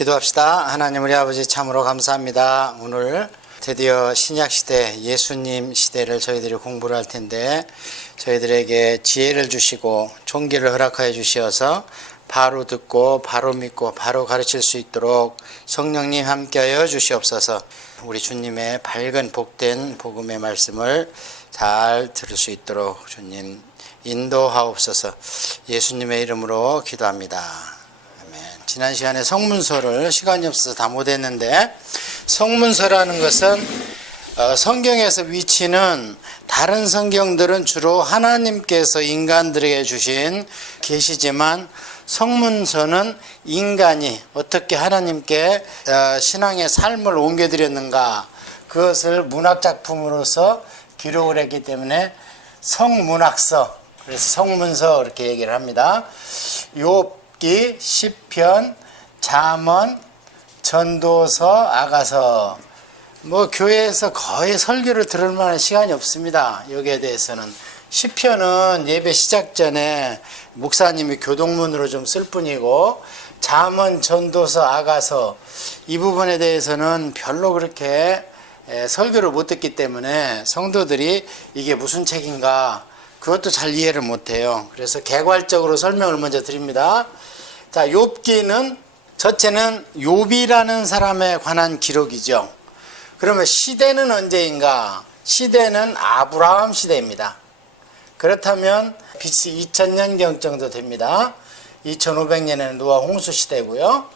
기도합시다. 하나님 우리 아버지 참으로 감사합니다. 오늘 드디어 신약시대 예수님 시대를 저희들이 공부를 할 텐데 저희들에게 지혜를 주시고 총기를 허락하여 주시어서 바로 듣고 바로 믿고 바로 가르칠 수 있도록 성령님 함께하여 주시옵소서. 우리 주님의 밝은 복된 복음의 말씀을 잘 들을 수 있도록 주님 인도하옵소서. 예수님의 이름으로 기도합니다. 지난 시간에 성문서를 시간이 없어서 다 못했는데, 성문서라는 것은 성경에서 위치는 다른 성경들은 주로 하나님께서 인간들에게 주신 계시지만 성문서는 인간이 어떻게 하나님께 신앙의 삶을 옮겨드렸는가, 그것을 문학작품으로서 기록을 했기 때문에 성문학서, 그래서 성문서 이렇게 얘기를 합니다. 욥기, 시편, 잠언, 전도서, 아가서. 교회에서 거의 설교를 들을 만한 시간이 없습니다. 여기에 대해서는. 시편은 예배 시작 전에 목사님이 교동문으로 좀 쓸 뿐이고, 잠언, 전도서, 아가서 이 부분에 대해서는 별로 그렇게 설교를 못 듣기 때문에 성도들이 이게 무슨 책인가 그것도 잘 이해를 못해요. 그래서 개괄적으로 설명을 먼저 드립니다. 자, 욥기는 전체는 욥이라는 사람에 관한 기록이죠. 그러면 시대는 언제인가? 시대는 아브라함 시대입니다. 그렇다면 BC 2000년경 정도 됩니다. 2500년에는 노아 홍수 시대고요.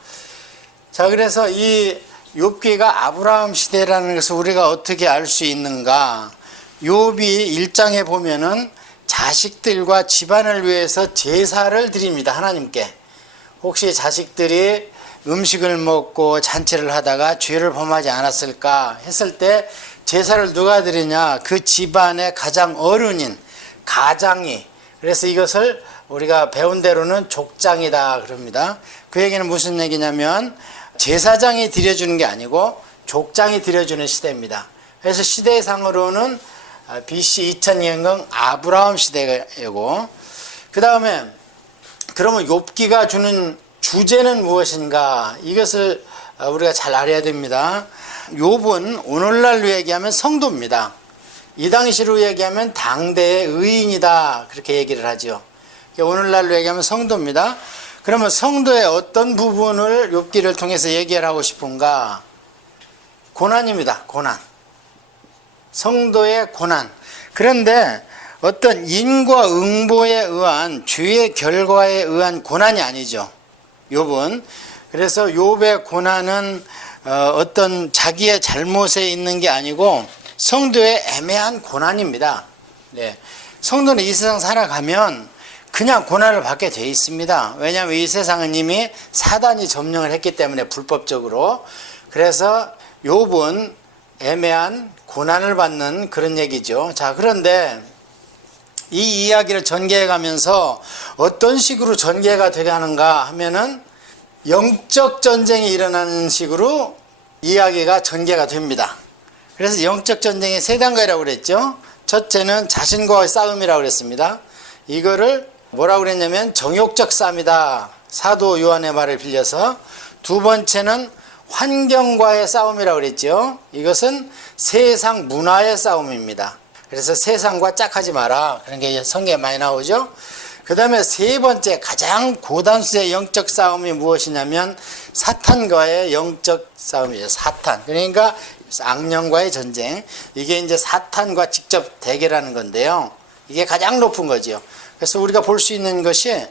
자, 그래서 이 욥기가 아브라함 시대라는 것을 우리가 어떻게 알 수 있는가? 욥이 1장에 보면은 자식들과 집안을 위해서 제사를 드립니다. 하나님께. 혹시 자식들이 음식을 먹고 잔치를 하다가 죄를 범하지 않았을까 했을 때 제사를 누가 드리냐? 그 집안의 가장 어른인 가장이. 그래서 이것을 우리가 배운 대로는 족장이다 그럽니다. 그 얘기는 무슨 얘기냐면 제사장이 드려주는 게 아니고 족장이 드려주는 시대입니다. 그래서 시대상으로는 BC 2000년경 아브라함 시대이고, 그 다음에 그러면 욥기가 주는 주제는 무엇인가? 이것을 우리가 잘 알아야 됩니다. 욥은 오늘날로 얘기하면 성도입니다. 이 당시로 얘기하면 당대의 의인이다 그렇게 얘기를 하죠. 오늘날로 얘기하면 성도입니다. 그러면 성도의 어떤 부분을 욥기를 통해서 얘기를 하고 싶은가? 고난입니다. 고난. 성도의 고난. 그런데 어떤 인과 응보에 의한 죄의 결과에 의한 고난이 아니죠. 욥은. 그래서 욥의 고난은 어떤 자기의 잘못에 있는 게 아니고 성도의 애매한 고난입니다. 네. 성도는 이 세상 살아가면 그냥 고난을 받게 돼 있습니다. 왜냐하면 이 세상은 이미 사단이 점령을 했기 때문에 불법적으로. 그래서 욥은 애매한 고난을 받는 그런 얘기죠. 자, 그런데 이 이야기를 전개해 가면서 어떤 식으로 전개가 되게 하는가 하면은 영적 전쟁이 일어나는 식으로 이야기가 전개가 됩니다. 그래서 영적 전쟁의 세 단계라고 그랬죠. 첫째는 자신과의 싸움이라고 그랬습니다. 이거를 뭐라고 그랬냐면 정욕적 싸움이다. 사도 요한의 말을 빌려서. 두 번째는 환경과의 싸움이라고 그랬죠. 이것은 세상 문화의 싸움입니다. 그래서 세상과 짝하지 마라. 그런 게 성경에 많이 나오죠. 그 다음에 세 번째 가장 고단수의 영적 싸움이 무엇이냐면 사탄과의 영적 싸움이죠. 사탄. 그러니까 악령과의 전쟁. 이게 이제 사탄과 직접 대결하는 건데요. 이게 가장 높은 거죠. 그래서 우리가 볼 수 있는 것이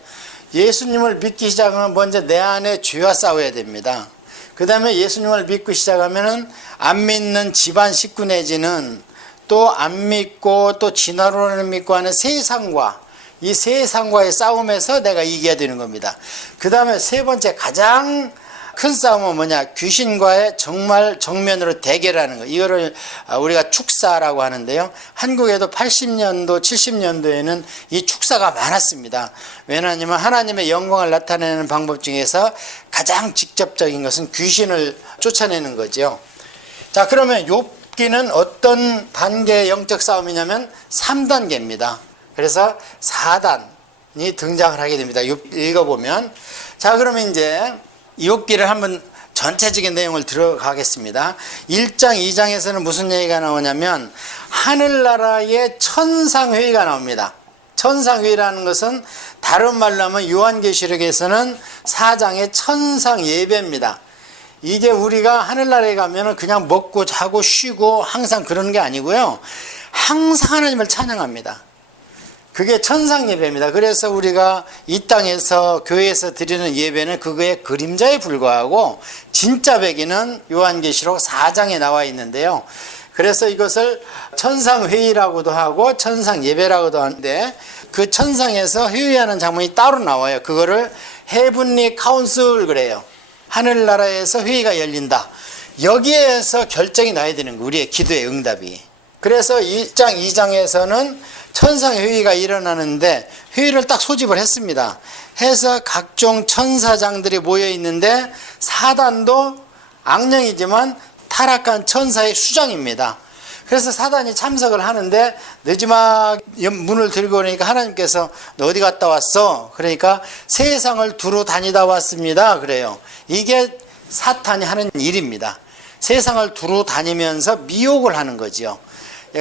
예수님을 믿기 시작하면 먼저 내 안에 죄와 싸워야 됩니다. 그 다음에 예수님을 믿고 시작하면은 안 믿는 집안 식구 내지는 또 안 믿고 또 진화론을 믿고 하는 세상과 이 세상과의 싸움에서 내가 이겨야 되는 겁니다. 그 다음에 세 번째 가장 큰 싸움은 뭐냐? 귀신과의 정말 정면으로 대결하는 거. 이거를 우리가 축사라고 하는데요. 한국에도 80년도, 70년도에는 이 축사가 많았습니다. 왜냐하면 하나님의 영광을 나타내는 방법 중에서 가장 직접적인 것은 귀신을 쫓아내는 거죠. 자, 그러면 욥기는 어떤 단계의 영적 싸움이냐면 3단계입니다. 그래서 4단이 등장을 하게 됩니다. 읽어보면. 자, 그러면 이제 욥기를 한번 전체적인 내용을 들어가겠습니다. 1장 2장에서는 무슨 얘기가 나오냐면 하늘나라의 천상회의가 나옵니다. 천상회의라는 것은 다른 말로 하면 요한계시록에서는 4장의 천상예배입니다. 이게 우리가 하늘나라에 가면 그냥 먹고 자고 쉬고 항상 그런 게 아니고요, 항상 하나님을 찬양합니다. 그게 천상예배입니다. 그래서 우리가 이 땅에서 교회에서 드리는 예배는 그거의 그림자에 불과하고 진짜 배기는 요한계시록 4장에 나와 있는데요. 그래서 이것을 천상회의라고도 하고 천상예배라고도 하는데, 그 천상에서 회의하는 장면이 따로 나와요. 그거를 헤븐리 카운슬 그래요. 하늘나라에서 회의가 열린다. 여기에서 결정이 나야 되는 거예요, 우리의 기도의 응답이. 그래서 1장 2장에서는 천상회의가 일어나는데 회의를 딱 소집을 했습니다. 해서 각종 천사장들이 모여 있는데 사단도 악령이지만 타락한 천사의 수장입니다. 그래서 사단이 참석을 하는데 늦지막 문을 들고 오니까 하나님께서 너 어디 갔다 왔어? 그러니까 세상을 두루 다니다 왔습니다. 그래요. 이게 사탄이 하는 일입니다. 세상을 두루 다니면서 미혹을 하는 거죠.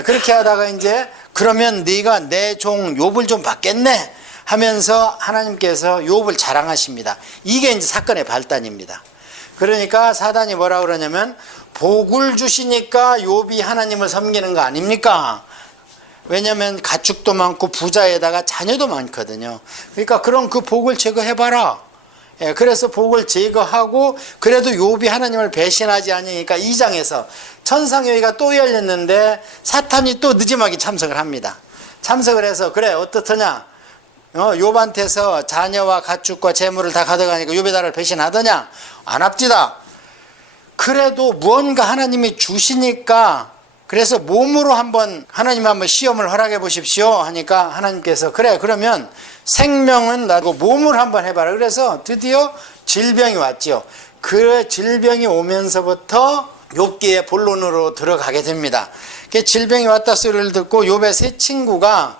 그렇게 하다가 이제 그러면 네가 내 종 욥을 좀 받겠네 하면서 하나님께서 욥을 자랑하십니다. 이게 이제 사건의 발단입니다. 그러니까 사단이 뭐라 그러냐면 복을 주시니까 욥이 하나님을 섬기는 거 아닙니까? 왜냐하면 가축도 많고 부자에다가 자녀도 많거든요. 그러니까 그럼 그 복을 제거해봐라. 그래서 복을 제거하고 그래도 욥이 하나님을 배신하지 않으니까 2장에서 천상회의가 또 열렸는데 사탄이 또 늦지막이 참석을 합니다. 참석을 해서 그래 어떻더냐, 욥한테서 자녀와 가축과 재물을 다 가져가니까 욥이 나를 배신하더냐, 안 합디다. 그래도 무언가 하나님이 주시니까 그래서 몸으로 한번 하나님 한번 시험을 허락해 보십시오 하니까 하나님께서 그래 그러면 생명은 나고 몸을 한번 해봐라. 그래서 드디어 질병이 왔죠. 그 질병이 오면서부터 욥기의 본론으로 들어가게 됩니다. 그 질병이 왔다 소리를 듣고 욥의 세 친구가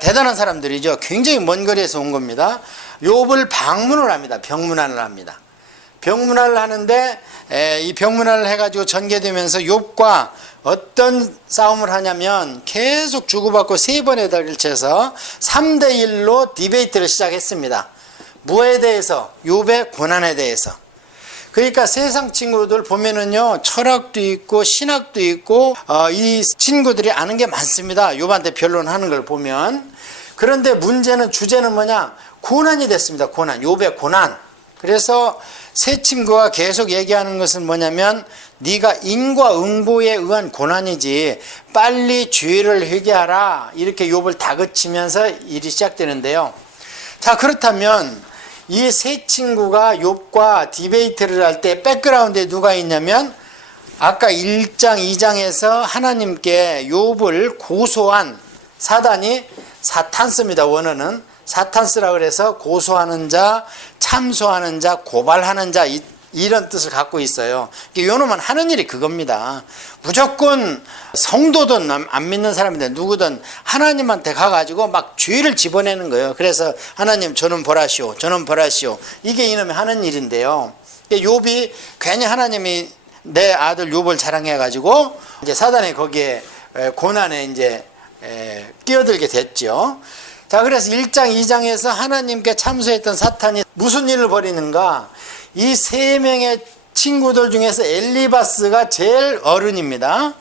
대단한 사람들이죠. 굉장히 먼 거리에서 온 겁니다. 욥을 방문을 합니다. 병문안을 합니다. 병문안을 하는데 이 병문안을 해가지고 전개되면서 욥과 어떤 싸움을 하냐면 계속 주고받고 3번에 걸쳐서 3대1로 디베이트를 시작했습니다. 뭐에 대해서? 욥의 고난에 대해서. 그러니까 세상 친구들 보면은요, 철학도 있고 신학도 있고 이 친구들이 아는 게 많습니다. 욥한테 변론하는 걸 보면. 그런데 문제는, 주제는 뭐냐? 고난이 됐습니다. 고난, 욥의 고난. 그래서 세 친구가 계속 얘기하는 것은 뭐냐면 네가 인과 응보에 의한 고난이지 빨리 죄를 회개하라, 이렇게 욥을 다그치면서 일이 시작되는데요. 자, 그렇다면 이 세 친구가 욥과 디베이트를 할 때 백그라운드에 누가 있냐면 아까 1장 2장에서 하나님께 욥을 고소한 사단이 사탄스입니다. 원어는 사탄스라 그래서 고소하는 자, 참소하는 자, 고발하는 자, 이런 뜻을 갖고 있어요. 요놈은 하는 일이 그겁니다. 무조건 성도든 안 믿는 사람인데 누구든 하나님한테 가가지고 막 죄를 집어내는 거예요. 그래서 하나님 저는 벌하시오, 저는 벌하시오, 이게 이놈이 하는 일인데요. 욥이 괜히 하나님이 내 아들 욥을 자랑해가지고 이제 사단이 거기에 고난에 이제 끼어들게 됐죠. 자, 그래서 1장 2장에서 하나님께 참소했던 사탄이 무슨 일을 벌이는가? 이 3명의 친구들 중에서 엘리바스가 제일 어른입니다.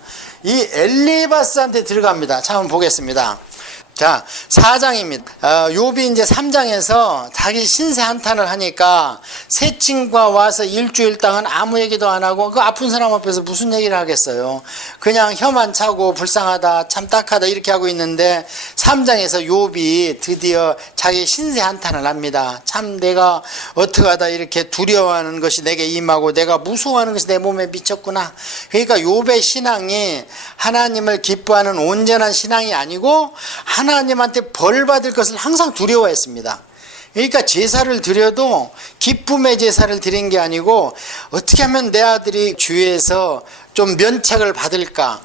이 엘리바스한테 들어갑니다. 자, 한번 보겠습니다. 자, 4장입니다. 욥이 이제 3장에서 자기 신세 한탄을 하니까 세 친구가 와서 일주일 동안 아무 얘기도 안 하고 그 아픈 사람 앞에서 무슨 얘기를 하겠어요. 그냥 혀만 차고 불쌍하다, 참 딱하다 이렇게 하고 있는데 3장에서 욥이 드디어 자기 신세 한탄을 합니다. 참 내가 어떡하다, 이렇게 두려워하는 것이 내게 임하고 내가 무서워하는 것이 내 몸에 미쳤구나. 그러니까 욥의 신앙이 하나님을 기뻐하는 온전한 신앙이 아니고 하나님한테 벌 받을 것을 항상 두려워했습니다. 그러니까 제사를 드려도 기쁨의 제사를 드린 게 아니고 어떻게 하면 내 아들이 주위에서 좀 면책을 받을까,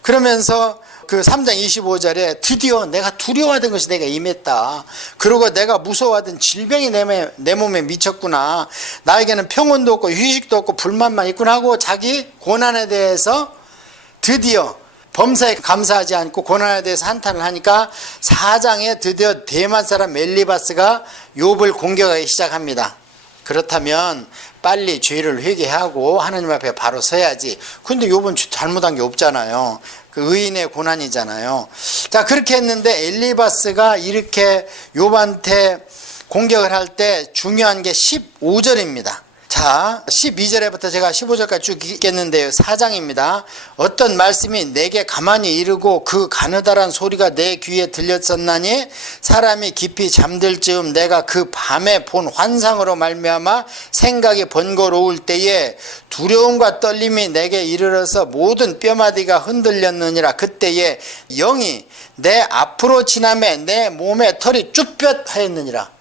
그러면서 그 3장 25절에 드디어 내가 두려워하던 것이 내가 임했다. 그리고 내가 무서워하던 질병이 내 몸에 미쳤구나. 나에게는 평온도 없고 휴식도 없고 불만만 있구나 하고 자기 고난에 대해서 드디어 범사에 감사하지 않고 고난에 대해서 한탄을 하니까 4장에 드디어 대만 사람 엘리바스가 욥을 공격하기 시작합니다. 그렇다면 빨리 죄를 회개하고 하나님 앞에 바로 서야지. 근데 욥은 잘못한 게 없잖아요. 그 의인의 고난이잖아요. 자, 그렇게 했는데 엘리바스가 이렇게 욥한테 공격을 할 때 중요한 게 15절입니다. 자, 12절에부터 제가 15절까지 쭉 읽겠는데요. 4장입니다. 어떤 말씀이 내게 가만히 이르고 그 가느다란 소리가 내 귀에 들렸었나니 사람이 깊이 잠들 즈음 내가 그 밤에 본 환상으로 말미암아 생각이 번거로울 때에 두려움과 떨림이 내게 이르러서 모든 뼈마디가 흔들렸느니라. 그때에 영이 내 앞으로 지나매 내 몸에 털이 쭈뼛하였느니라.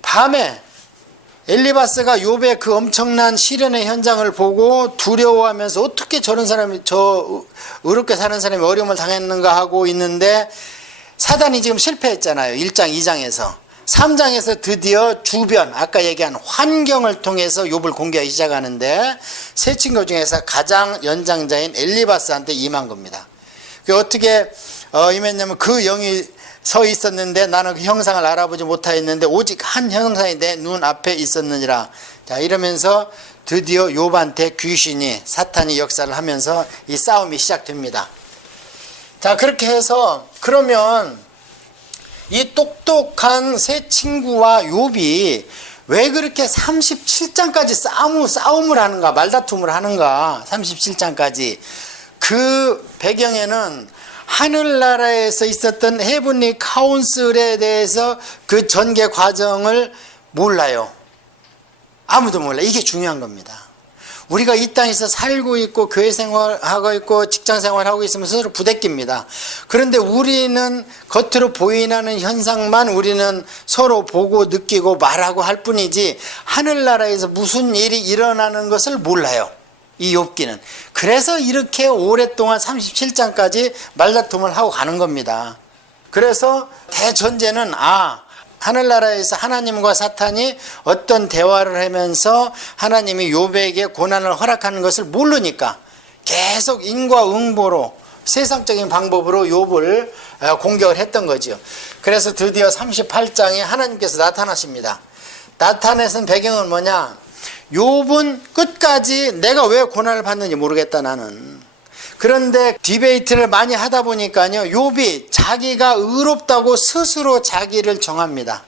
밤에 엘리바스가 욥의 그 엄청난 시련의 현장을 보고 두려워하면서 어떻게 저런 사람이 의롭게 사는 사람이 어려움을 당했는가 하고 있는데 사단이 지금 실패했잖아요. 1장 2장에서 3장에서 드디어 주변 아까 얘기한 환경을 통해서 욥을 공개하기 시작하는데 세 친구 중에서 가장 연장자인 엘리바스한테 임한 겁니다. 그 어떻게 임했냐면 그 영이 서 있었는데 나는 그 형상을 알아보지 못하였는데 오직 한 형상이 내 눈 앞에 있었느니라. 자, 이러면서 드디어 욥한테 귀신이 사탄이 역사를 하면서 이 싸움이 시작됩니다. 자, 그렇게 해서 그러면 이 똑똑한 세 친구와 욥이 왜 그렇게 37장까지 싸움을 하는가, 말다툼을 하는가, 37장까지. 그 배경에는 하늘나라에서 있었던 헤븐리 카운슬에 대해서 그 전개 과정을 몰라요. 아무도 몰라. 이게 중요한 겁니다. 우리가 이 땅에서 살고 있고 교회 생활하고 있고 직장 생활하고 있으면 서로 부대끼입니다. 그런데 우리는 겉으로 보이는 현상만 우리는 서로 보고 느끼고 말하고 할 뿐이지 하늘나라에서 무슨 일이 일어나는 것을 몰라요. 이 욥기는. 그래서 이렇게 오랫동안 37장까지 말다툼을 하고 가는 겁니다. 그래서 대전제는 하늘나라에서 하나님과 사탄이 어떤 대화를 하면서 하나님이 욥에게 고난을 허락하는 것을 모르니까 계속 인과응보로 세상적인 방법으로 욥을 공격을 했던 거죠. 그래서 드디어 38장에 하나님께서 나타나십니다. 나타내신 배경은 뭐냐? 욥은 끝까지 내가 왜 고난을 받는지 모르겠다 나는. 그런데 디베이트를 많이 하다 보니까요, 욥이 자기가 의롭다고 스스로 자기를 정합니다.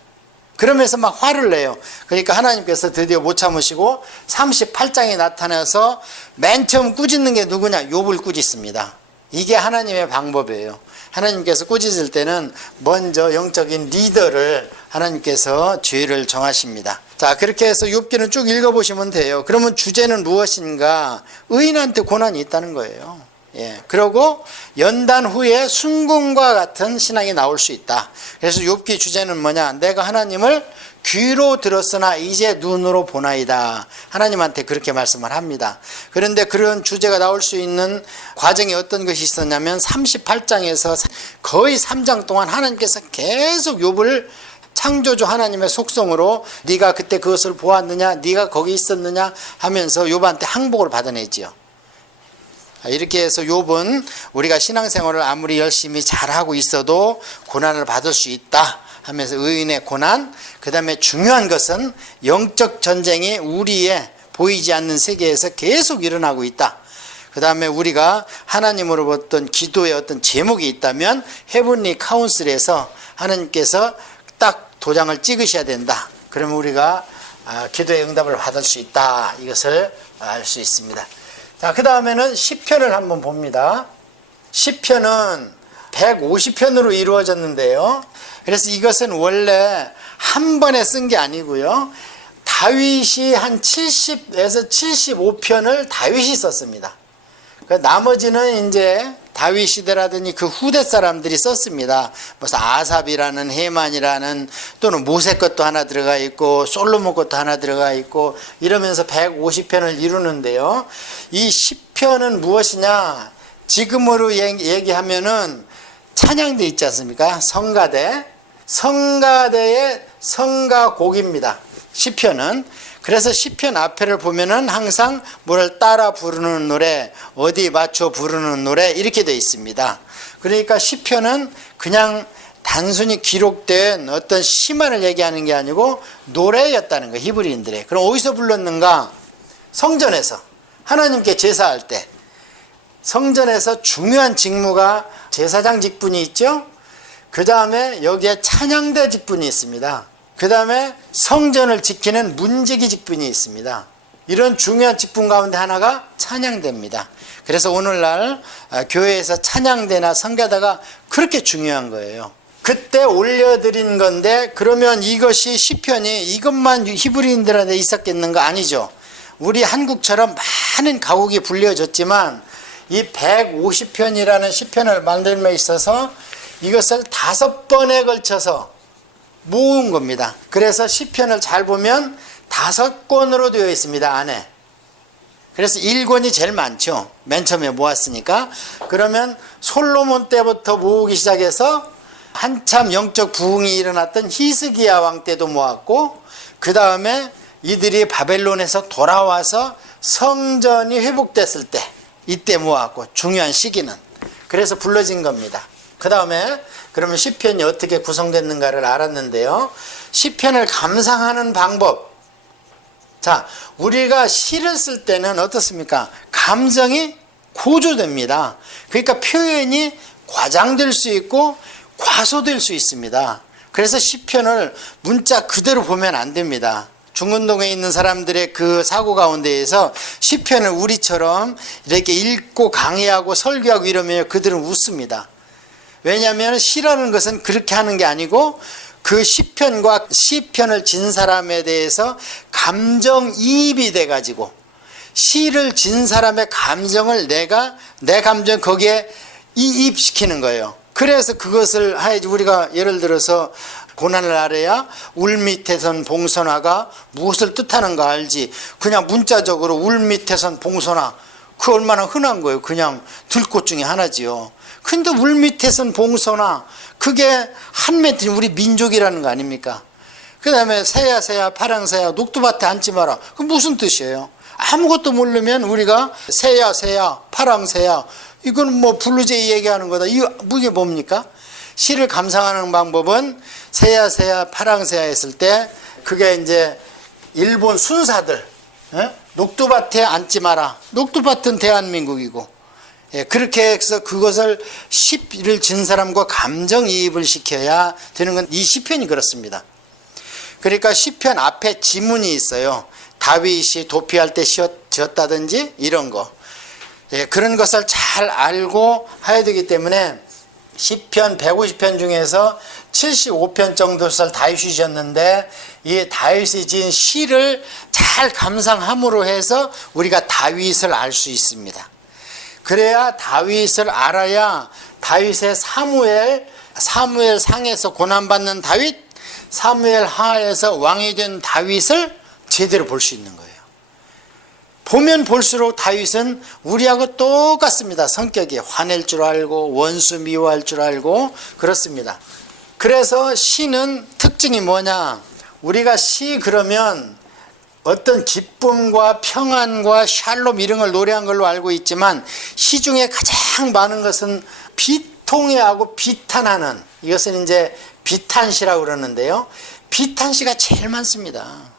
그러면서 막 화를 내요. 그러니까 하나님께서 드디어 못 참으시고 38장에 나타나서 맨 처음 꾸짖는 게 누구냐? 욥을 꾸짖습니다. 이게 하나님의 방법이에요. 하나님께서 꾸짖을 때는 먼저 영적인 리더를 하나님께서 죄를 정하십니다. 자, 그렇게 해서 욥기는 쭉 읽어보시면 돼요. 그러면 주제는 무엇인가? 의인한테 고난이 있다는 거예요. 예. 그리고 연단 후에 순금과 같은 신앙이 나올 수 있다. 그래서 욥기 주제는 뭐냐? 내가 하나님을 귀로 들었으나 이제 눈으로 보나이다. 하나님한테 그렇게 말씀을 합니다. 그런데 그런 주제가 나올 수 있는 과정이 어떤 것이 있었냐면 38장에서 거의 3장 동안 하나님께서 계속 욥을 창조주 하나님의 속성으로 네가 그때 그것을 보았느냐, 네가 거기 있었느냐 하면서 욥한테 항복을 받아내지요. 이렇게 해서 욥은 우리가 신앙생활을 아무리 열심히 잘하고 있어도 고난을 받을 수 있다 하면서 의인의 고난, 그 다음에 중요한 것은 영적 전쟁이 우리의 보이지 않는 세계에서 계속 일어나고 있다. 그 다음에 우리가 하나님으로부터 기도의 어떤 제목이 있다면 헤븐리 카운슬에서 하나님께서 딱 도장을 찍으셔야 된다. 그러면 우리가 기도의 응답을 받을 수 있다. 이것을 알 수 있습니다. 자, 그 다음에는 시편을 한번 봅니다. 시편은 150편으로 이루어졌는데요. 그래서 이것은 원래 한 번에 쓴 게 아니고요. 다윗이 한 70에서 75편을 다윗이 썼습니다. 나머지는 이제 다윗 시대라든지 그 후대 사람들이 썼습니다. 무슨 아삽이라는 헤만이라는 또는 모세 것도 하나 들어가 있고 솔로몬 것도 하나 들어가 있고 이러면서 150편을 이루는데요. 이 시편은 무엇이냐? 지금으로 얘기하면은 찬양대 있지 않습니까? 성가대. 성가대의 성가곡입니다. 시편은. 그래서 시편 앞에를 보면은 항상 뭐를 따라 부르는 노래, 어디 맞춰 부르는 노래 이렇게 되어 있습니다. 그러니까 시편은 그냥 단순히 기록된 어떤 시만을 얘기하는 게 아니고 노래였다는 거예요. 히브리인들의. 그럼 어디서 불렀는가? 성전에서. 하나님께 제사할 때. 성전에서 중요한 직무가 제사장 직분이 있죠. 그 다음에 여기에 찬양대 직분이 있습니다. 그 다음에 성전을 지키는 문지기 직분이 있습니다. 이런 중요한 직분 가운데 하나가 찬양대입니다. 그래서 오늘날 교회에서 찬양대나 성가대가 그렇게 중요한 거예요. 그때 올려드린 건데 그러면 이것이 시편이 이것만 히브리인들한테 있었겠는가? 아니죠. 우리 한국처럼 많은 가곡이 불려졌지만 이 150편이라는 시편을 만들며 있어서 이것을 5번에 걸쳐서 모은 겁니다. 그래서 시편을 잘 보면 5권으로 되어 있습니다. 안에. 그래서 1권이 제일 많죠. 맨 처음에 모았으니까. 그러면 솔로몬 때부터 모으기 시작해서 한참 영적 부흥이 일어났던 히스기야 왕 때도 모았고, 그 다음에 이들이 바벨론에서 돌아와서 성전이 회복됐을 때 이때 모았고, 중요한 시기는. 그래서 불러진 겁니다. 그 다음에 그러면 시편이 어떻게 구성됐는가를 알았는데요. 시편을 감상하는 방법. 자, 우리가 시를 쓸 때는 어떻습니까? 감정이 고조됩니다. 그러니까 표현이 과장될 수 있고 과소될 수 있습니다. 그래서 시편을 문자 그대로 보면 안 됩니다. 중근동에 있는 사람들의 그 사고 가운데에서 시편을 우리처럼 이렇게 읽고 강의하고 설교하고 이러면 그들은 웃습니다. 왜냐하면 시라는 것은 그렇게 하는 게 아니고 그 시편과 시편을 진 사람에 대해서 감정이입이 돼가지고 시를 진 사람의 감정을 내 감정 거기에 이입시키는 거예요. 그래서 그것을 하야지. 우리가 예를 들어서 고난을 알아야 울 밑에선 봉선화가 무엇을 뜻하는가 알지. 그냥 문자적으로 울 밑에선 봉선화, 그 얼마나 흔한 거예요. 그냥 들꽃 중에 하나지요. 근데 울 밑에선 봉선화, 그게 한메트리 우리 민족이라는 거 아닙니까? 그 다음에 새야 새야 파랑새야 녹두밭에 앉지 마라. 그 무슨 뜻이에요? 아무것도 모르면 우리가 새야 새야 파랑새야, 이건 뭐 블루제이 얘기하는 거다. 이게 뭡니까? 시를 감상하는 방법은 새야 새야 파랑새야 했을 때 그게 이제 일본 순사들, 녹두밭에 앉지 마라. 녹두밭은 대한민국이고, 그렇게 해서 그것을 시를 진 사람과 감정이입을 시켜야 되는 건 이 시편이 그렇습니다. 그러니까 시편 앞에 지문이 있어요. 다윗이 도피할 때 지었다든지 이런 거. 그런 것을 잘 알고 해야 되기 때문에 시편 150편 중에서 75편 정도를 다윗이 지었는데 이 다윗이 지은 시를 잘 감상함으로 해서 우리가 다윗을 알 수 있습니다. 그래야 다윗을 알아야 다윗의 사무엘 상에서 고난받는 다윗, 사무엘 하에서 왕이 된 다윗을 제대로 볼 수 있는 거예요. 보면 볼수록 다윗은 우리하고 똑같습니다. 성격이 화낼 줄 알고 원수 미워할 줄 알고 그렇습니다. 그래서 시는 특징이 뭐냐? 우리가 시 그러면 어떤 기쁨과 평안과 샬롬 이런 걸 노래한 걸로 알고 있지만 시 중에 가장 많은 것은 비통해하고 비탄하는, 이것은 이제 비탄시라고 그러는데요. 비탄시가 제일 많습니다.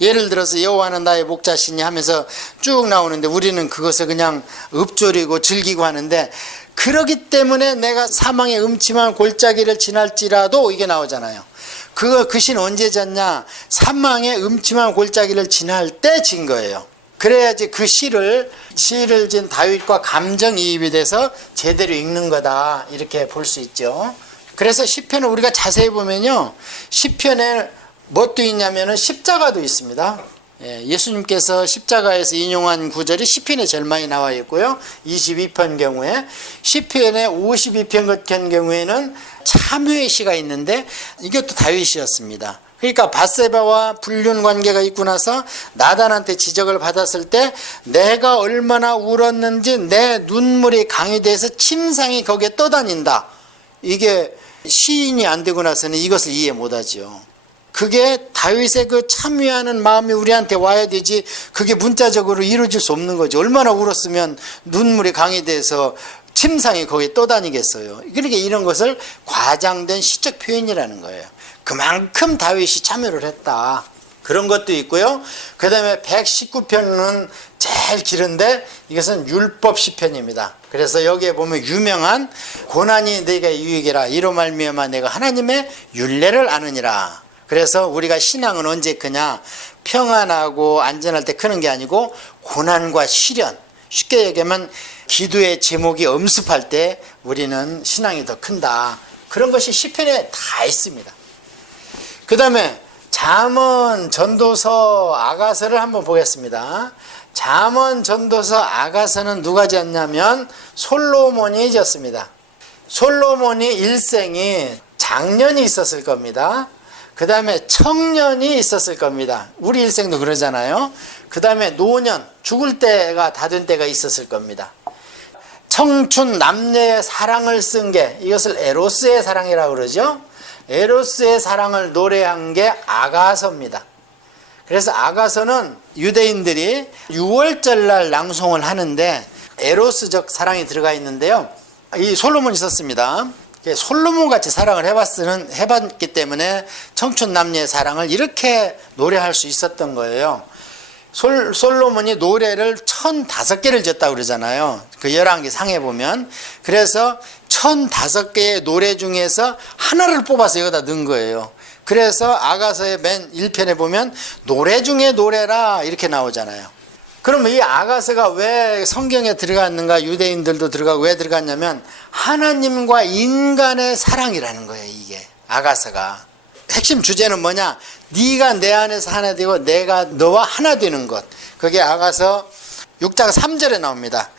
예를 들어서 여호와는 나의 목자시니 하면서 쭉 나오는데 우리는 그것을 그냥 읊조리고 즐기고 하는데, 그러기 때문에 내가 사망의 음침한 골짜기를 지날지라도 이게 나오잖아요. 그 신 언제 졌냐? 사망의 음침한 골짜기를 지날 때 진 거예요. 그래야지 그 시를 진 다윗과 감정이입이 돼서 제대로 읽는 거다, 이렇게 볼 수 있죠. 그래서 시편을 우리가 자세히 보면요, 시편에 뭣도 있냐면은 십자가도 있습니다. 예수님께서 십자가에서 인용한 구절이 시편에 제일 많이 나와 있고요. 22편 경우에, 시편의 52편 같은 경우에는 참회의 시가 있는데 이것도 다윗이었습니다. 그러니까 밧세바와 불륜 관계가 있고 나서 나단한테 지적을 받았을 때 내가 얼마나 울었는지 내 눈물이 강이 돼서 침상이 거기에 떠다닌다. 이게 시인이 안 되고 나서는 이것을 이해 못하죠. 그게 다윗의 그 참여하는 마음이 우리한테 와야 되지, 그게 문자적으로 이루어질 수 없는 거죠. 얼마나 울었으면 눈물이 강이 돼서 침상이 거기에 떠다니겠어요. 그러니까 이런 것을 과장된 시적 표현이라는 거예요. 그만큼 다윗이 참여를 했다. 그런 것도 있고요. 그 다음에 119편은 제일 길은데 이것은 율법 시편입니다. 그래서 여기에 보면 유명한 고난이 내게 유익이라 이로 말미암아 내가 하나님의 율례를 아느니라. 그래서 우리가 신앙은 언제 크냐? 평안하고 안전할 때 크는 게 아니고 고난과 시련, 쉽게 얘기하면 기도의 제목이 엄습할 때 우리는 신앙이 더 큰다. 그런 것이 시편에 다 있습니다. 그 다음에 잠언, 전도서, 아가서를 한번 보겠습니다. 잠언, 전도서, 아가서는 누가 지었냐면 솔로몬이 지었습니다. 솔로몬이 일생이 장년이 있었을 겁니다. 그 다음에 청년이 있었을 겁니다. 우리 일생도 그러잖아요. 그 다음에 노년, 죽을 때가 다 된 때가 있었을 겁니다. 청춘 남녀의 사랑을 쓴 게, 이것을 에로스의 사랑이라고 그러죠. 에로스의 사랑을 노래한 게 아가서입니다. 그래서 아가서는 유대인들이 6월절날 낭송을 하는데 에로스적 사랑이 들어가 있는데요. 이 솔로몬이 썼습니다. 솔로몬같이 사랑을 해봤기 때문에 청춘 남녀의 사랑을 이렇게 노래할 수 있었던 거예요. 솔로몬이 노래를 1005개를 지었다고 그러잖아요. 그 열왕기 상에 보면. 그래서 1005개의 노래 중에서 하나를 뽑아서 여기다 넣은 거예요. 그래서 아가서의 맨 1편에 보면 노래 중에 노래라 이렇게 나오잖아요. 그러면 이 아가서가 왜 성경에 들어갔는가? 유대인들도 들어가고 왜 들어갔냐면 하나님과 인간의 사랑이라는 거예요. 이게 아가서가 핵심 주제는 뭐냐? 네가 내 안에서 하나 되고 내가 너와 하나 되는 것. 그게 아가서 6장 3절에 나옵니다.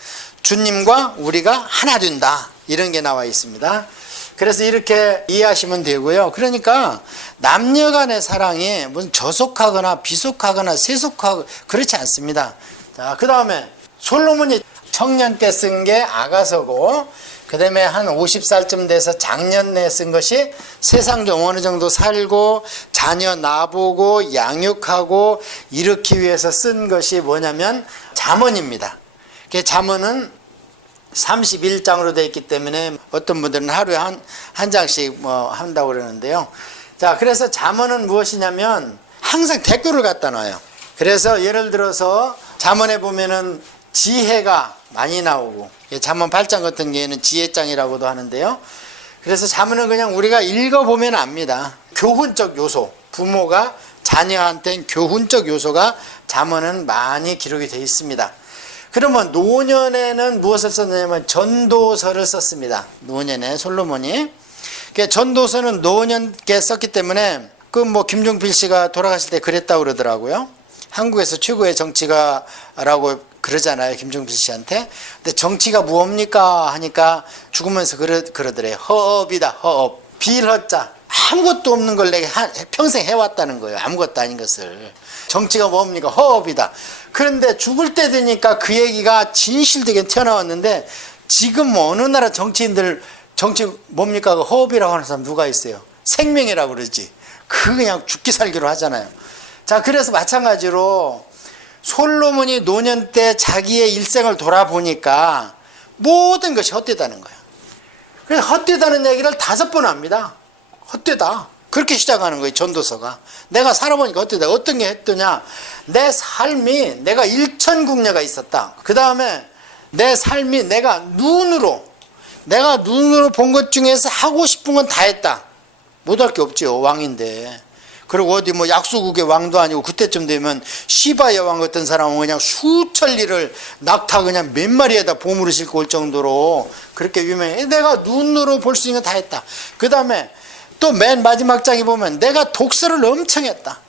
주님과 우리가 하나 된다. 이런 게 나와 있습니다. 그래서 이렇게 이해하시면 되고요. 그러니까 남녀 간의 사랑이 무슨 저속하거나 비속하거나 세속하고 그렇지 않습니다. 자, 그 다음에 솔로몬이 청년 때 쓴 게 아가서고, 그 다음에 한 50살쯤 돼서 장년내에 쓴 것이 세상 좀 어느 정도 살고 자녀 나보고 양육하고 이렇기 위해서 쓴 것이 뭐냐면 잠언입니다. 잠언은 31장으로 되어 있기 때문에 어떤 분들은 하루에 한 장씩 뭐 한다고 그러는데요. 자, 그래서 잠언은 무엇이냐면 항상 대꾸를 갖다 놔요. 그래서 예를 들어서 잠언에 보면은 지혜가 많이 나오고, 잠언 8장 같은 경우에는 지혜장이라고도 하는데요. 그래서 잠언은 그냥 우리가 읽어보면 압니다. 교훈적 요소, 부모가 자녀한테는 교훈적 요소가 잠언은 많이 기록이 되어 있습니다. 그러면 노년에는 무엇을 썼냐면 전도서를 썼습니다. 노년에 솔로몬이. 전도서는 노년께 썼기 때문에 그 뭐 김종필 씨가 돌아가실 때 그랬다고 그러더라고요. 한국에서 최고의 정치가라고 그러잖아요, 김종필 씨한테. 근데 정치가 무엇입니까 하니까 죽으면서 그러더래요. 허업이다, 허업. 빌허자. 아무것도 없는 걸 내가 평생 해왔다는 거예요. 아무것도 아닌 것을. 정치가 뭡니까? 허업이다. 그런데 죽을 때 되니까 그 얘기가 진실되게 튀어나왔는데, 지금 어느 나라 정치인들 정치 뭡니까? 그 허업이라고 하는 사람 누가 있어요? 생명이라고 그러지. 그냥 죽기 살기로 하잖아요. 자, 그래서 마찬가지로 솔로몬이 노년 때 자기의 일생을 돌아보니까 모든 것이 헛되다는 거예요. 그래서 헛되다는 얘기를 5번 합니다. 헛되다. 그렇게 시작하는 거예요, 전도서가. 내가 살아보니까 헛되다. 어떤 게 헛되냐? 내 삶이, 내가 일천국녀가 있었다. 그 다음에 내 삶이 내가 눈으로 본 것 중에서 하고 싶은 건 다 했다. 못할 게 없죠, 왕인데. 그리고 어디 뭐 약소국의 왕도 아니고, 그때쯤 되면 시바의 왕 같은 사람은 그냥 수천리를 낙타 그냥 몇 마리에다 보물을 싣고 올 정도로 그렇게 유명해. 내가 눈으로 볼 수 있는 거 다 했다. 그 다음에 또 맨 마지막 장에 보면 내가 독서를 엄청 했다.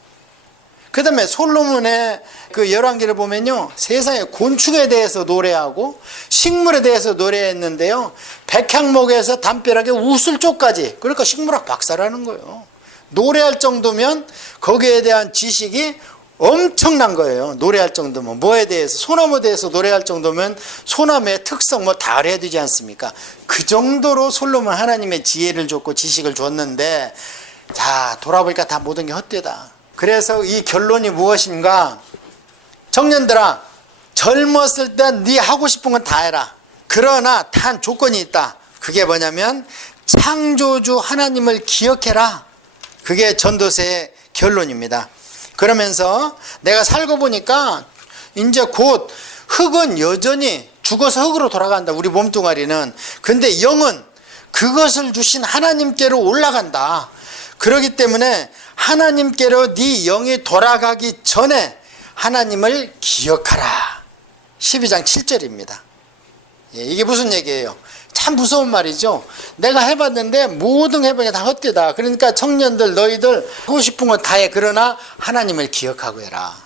그 다음에 솔로몬의 그 열왕기를 보면요, 세상에 곤충에 대해서 노래하고 식물에 대해서 노래했는데요, 백향목에서 담벼락에 우슬쪽까지. 그러니까 식물학 박사라는 거예요. 노래할 정도면 거기에 대한 지식이 엄청난 거예요. 노래할 정도면. 뭐에 대해서, 소나무에 대해서 노래할 정도면 소나무의 특성 뭐 다 알아야 되지 않습니까? 그 정도로 솔로몬 하나님의 지혜를 줬고 지식을 줬는데, 자, 돌아보니까 다 모든 게 헛되다. 그래서 이 결론이 무엇인가? 청년들아, 젊었을 때 네 하고 싶은 건 다 해라. 그러나 단 조건이 있다. 그게 뭐냐면 창조주 하나님을 기억해라. 그게 전도서의 결론입니다. 그러면서 내가 살고 보니까 이제 곧 흙은 여전히 죽어서 흙으로 돌아간다. 우리 몸뚱아리는. 근데 영은 그것을 주신 하나님께로 올라간다. 그렇기 때문에 하나님께로 네 영이 돌아가기 전에 하나님을 기억하라. 12장 7절입니다. 이게 무슨 얘기예요? 참 무서운 말이죠. 내가 해봤는데 모든 해보니 다 헛되다. 그러니까 청년들, 너희들 하고 싶은 건 다 해. 그러나 하나님을 기억하고 해라.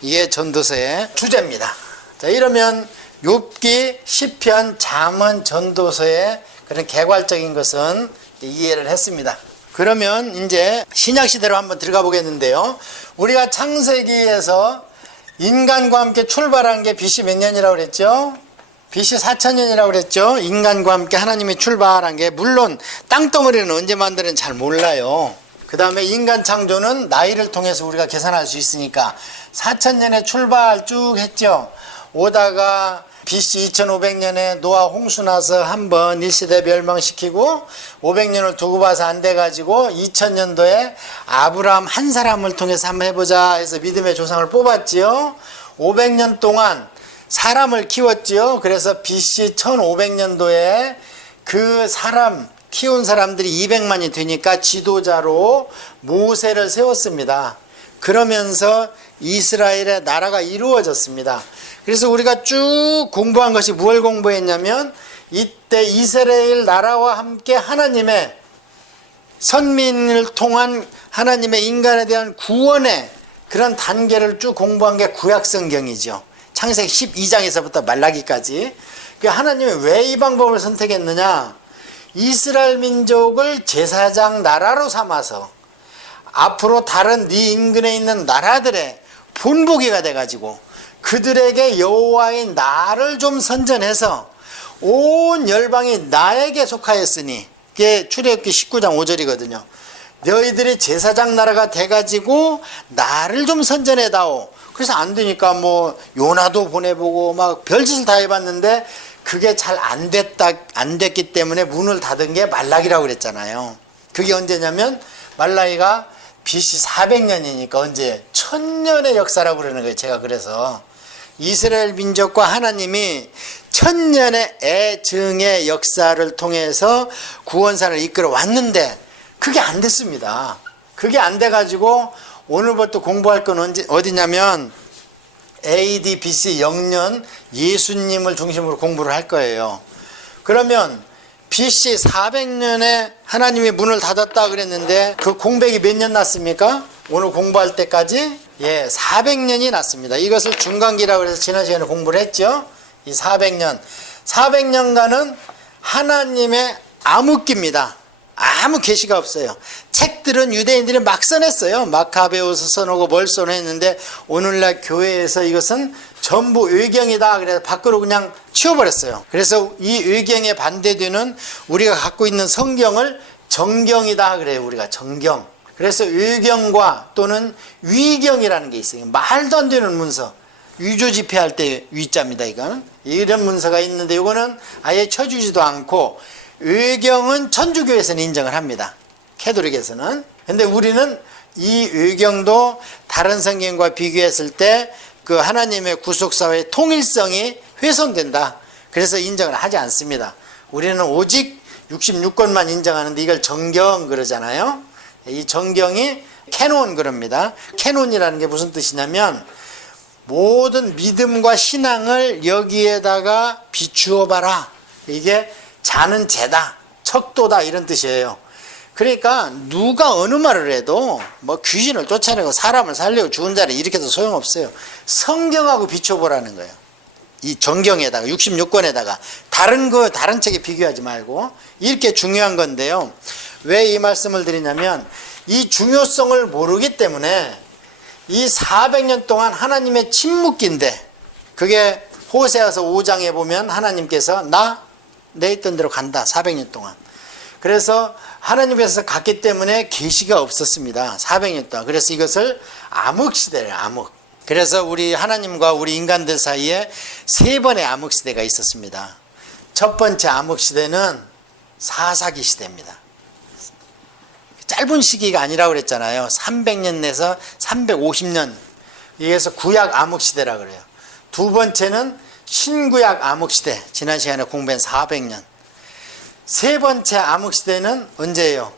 이게 전도서의 주제입니다. 자, 이러면 욥기, 시편, 잠언, 전도서의 그런 개괄적인 것은 이해를 했습니다. 그러면 이제 신약 시대로 한번 들어가 보겠는데요. 우리가 창세기에서 인간과 함께 출발한 게 BC 몇 년이라고 그랬죠? BC 4000년이라고 그랬죠. 인간과 함께 하나님이 출발한 게, 물론 땅덩어리는 언제 만드는지 잘 몰라요. 그 다음에 인간 창조는 나이를 통해서 우리가 계산할 수 있으니까 4000년에 출발 쭉 했죠. 오다가 BC 2500년에 노아 홍수 나서 한번 1세대 멸망시키고 500년을 두고 봐서 안 돼가지고 2000년도에 아브라함 한 사람을 통해서 한번 해보자 해서 믿음의 조상을 뽑았지요. 500년 동안 사람을 키웠지요. 그래서 BC 1500년도에 그 사람 키운 사람들이 200만이 되니까 지도자로 모세를 세웠습니다. 그러면서 이스라엘의 나라가 이루어졌습니다. 그래서 우리가 쭉 공부한 것이 뭘 공부했냐면, 이때 이스라엘 나라와 함께 하나님의 선민을 통한 하나님의 인간에 대한 구원의 그런 단계를 쭉 공부한 게 구약성경이죠. 창세기 12장에서부터 말라기까지. 하나님이 왜 이 방법을 선택했느냐? 이스라엘 민족을 제사장 나라로 삼아서 앞으로 다른 네 인근에 있는 나라들의 본보기가 돼가지고 그들에게 여호와의 나를 좀 선전해서 온 열방이 나에게 속하였으니, 이게 출애굽기 19장 5절이거든요. 너희들이 제사장 나라가 돼가지고 나를 좀 선전해다오. 그래서 안 되니까 뭐 요나도 보내보고 막 별짓을 다 해봤는데 그게 잘 안 됐기 때문에 문을 닫은 게 말라기라고 그랬잖아요. 그게 언제냐면 말라기가 BC 400년이니까 언제 1000년의 역사라고 그러는 거예요. 제가 그래서 이스라엘 민족과 하나님이 1000년의 애증의 역사를 통해서 구원사를 이끌어 왔는데 그게 안 됐습니다. 그게 안 돼가지고 오늘부터 공부할 건 어디냐면 AD BC 0년 예수님을 중심으로 공부를 할 거예요. 그러면 BC 400년에 하나님이 문을 닫았다 그랬는데 그 공백이 몇 년 났습니까? 오늘 공부할 때까지 400년이 났습니다. 이것을 중간기라고 해서 지난 시간에 공부를 했죠. 이 400년간은 하나님의 암흑기입니다. 아무 계시가 없어요. 책들은 유대인들이 막 써냈어요. 마카베오서 써놓고 뭘 써냈는데 오늘날 교회에서 이것은 전부 의경이다 그래서 밖으로 그냥 치워버렸어요. 그래서 이 의경에 반대되는 우리가 갖고 있는 성경을 정경이다 그래요. 우리가 정경. 그래서 의경과 또는 위경이라는 게 있어요. 말도 안 되는 문서. 위조 집회할 때 위자입니다. 이거는 이런 문서가 있는데 이거는 아예 쳐주지도 않고, 의경은 천주교에서는 인정을 합니다. 캐톨릭에서는. 근데 우리는 이 의경도 다른 성경과 비교했을 때 그 하나님의 구속사회의 통일성이 훼손된다. 그래서 인정을 하지 않습니다. 우리는 오직 66권만 인정하는데 이걸 정경 그러잖아요. 이 정경이 캐논 그럽니다. 캐논이라는 게 무슨 뜻이냐면 모든 믿음과 신앙을 여기에다가 비추어 봐라. 이게 자는 재다, 척도다 이런 뜻이에요. 그러니까 누가 어느 말을 해도 뭐 귀신을 쫓아내고 사람을 살리고 죽은 자를 일으켜도 소용없어요. 성경하고 비춰보라는 거예요. 이 정경에다가 66권에다가 다른 책에 비교하지 말고. 이렇게 중요한 건데요. 왜 이 말씀을 드리냐면 이 중요성을 모르기 때문에 이 400년 동안 하나님의 침묵기인데, 그게 호세아서 5장에 보면 하나님께서 내 있던 대로 간다 400년 동안. 그래서 하나님께서 갔기 때문에 계시가 없었습니다 400년 동안. 그래서 이것을 암흑시대예요. 암흑. 그래서 우리 하나님과 우리 인간들 사이에 세 번의 암흑시대가 있었습니다. 첫 번째 암흑시대는 사사기 시대입니다. 짧은 시기가 아니라고 그랬잖아요. 300년 내서 350년. 이래서 구약 암흑시대라 그래요. 두 번째는 신구약 암흑시대. 지난 시간에 공부한 400년. 세 번째 암흑시대는 언제예요?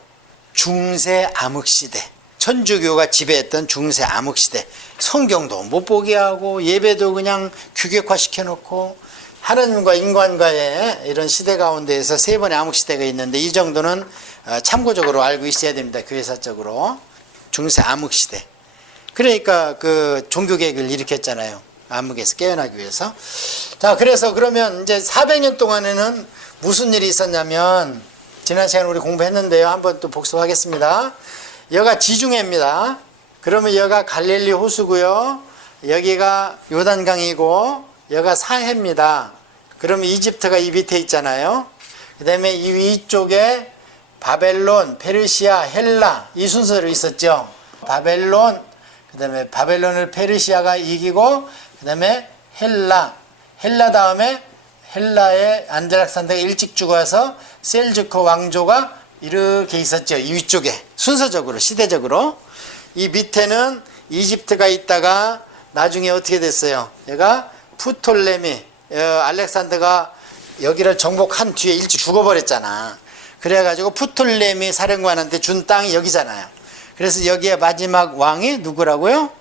중세 암흑시대. 천주교가 지배했던 중세 암흑시대. 성경도 못 보게 하고 예배도 그냥 규격화 시켜놓고 하나님과 인간과의 이런 시대 가운데에서 세 번의 암흑시대가 있는데, 이 정도는 참고적으로 알고 있어야 됩니다. 교회사적으로. 중세 암흑시대. 그러니까 그 종교개혁을 일으켰잖아요. 암흑에서 깨어나기 위해서. 자, 그래서 그러면 이제 400년 동안에는 무슨 일이 있었냐면, 지난 시간에 우리 공부했는데요. 한번 또 복습하겠습니다. 여가 지중해입니다. 그러면 여가 갈릴리 호수고요. 여기가 요단강이고, 여가 사해입니다. 그러면 이집트가 이 밑에 있잖아요. 그 다음에 이 위쪽에 바벨론, 페르시아, 헬라, 이 순서로 있었죠. 바벨론, 그 다음에 바벨론을 페르시아가 이기고, 그 다음에 헬라 다음에 헬라의 안드락산더가 일찍 죽어서 셀주크 왕조가 이렇게 있었죠. 이 위쪽에 순서적으로, 시대적으로. 이 밑에는 이집트가 있다가 나중에 어떻게 됐어요? 얘가 프톨레미, 알렉산더가 여기를 정복한 뒤에 일찍 죽어버렸잖아. 그래가지고 프톨레미 사령관한테 준 땅이 여기잖아요. 그래서 여기에 마지막 왕이 누구라고요?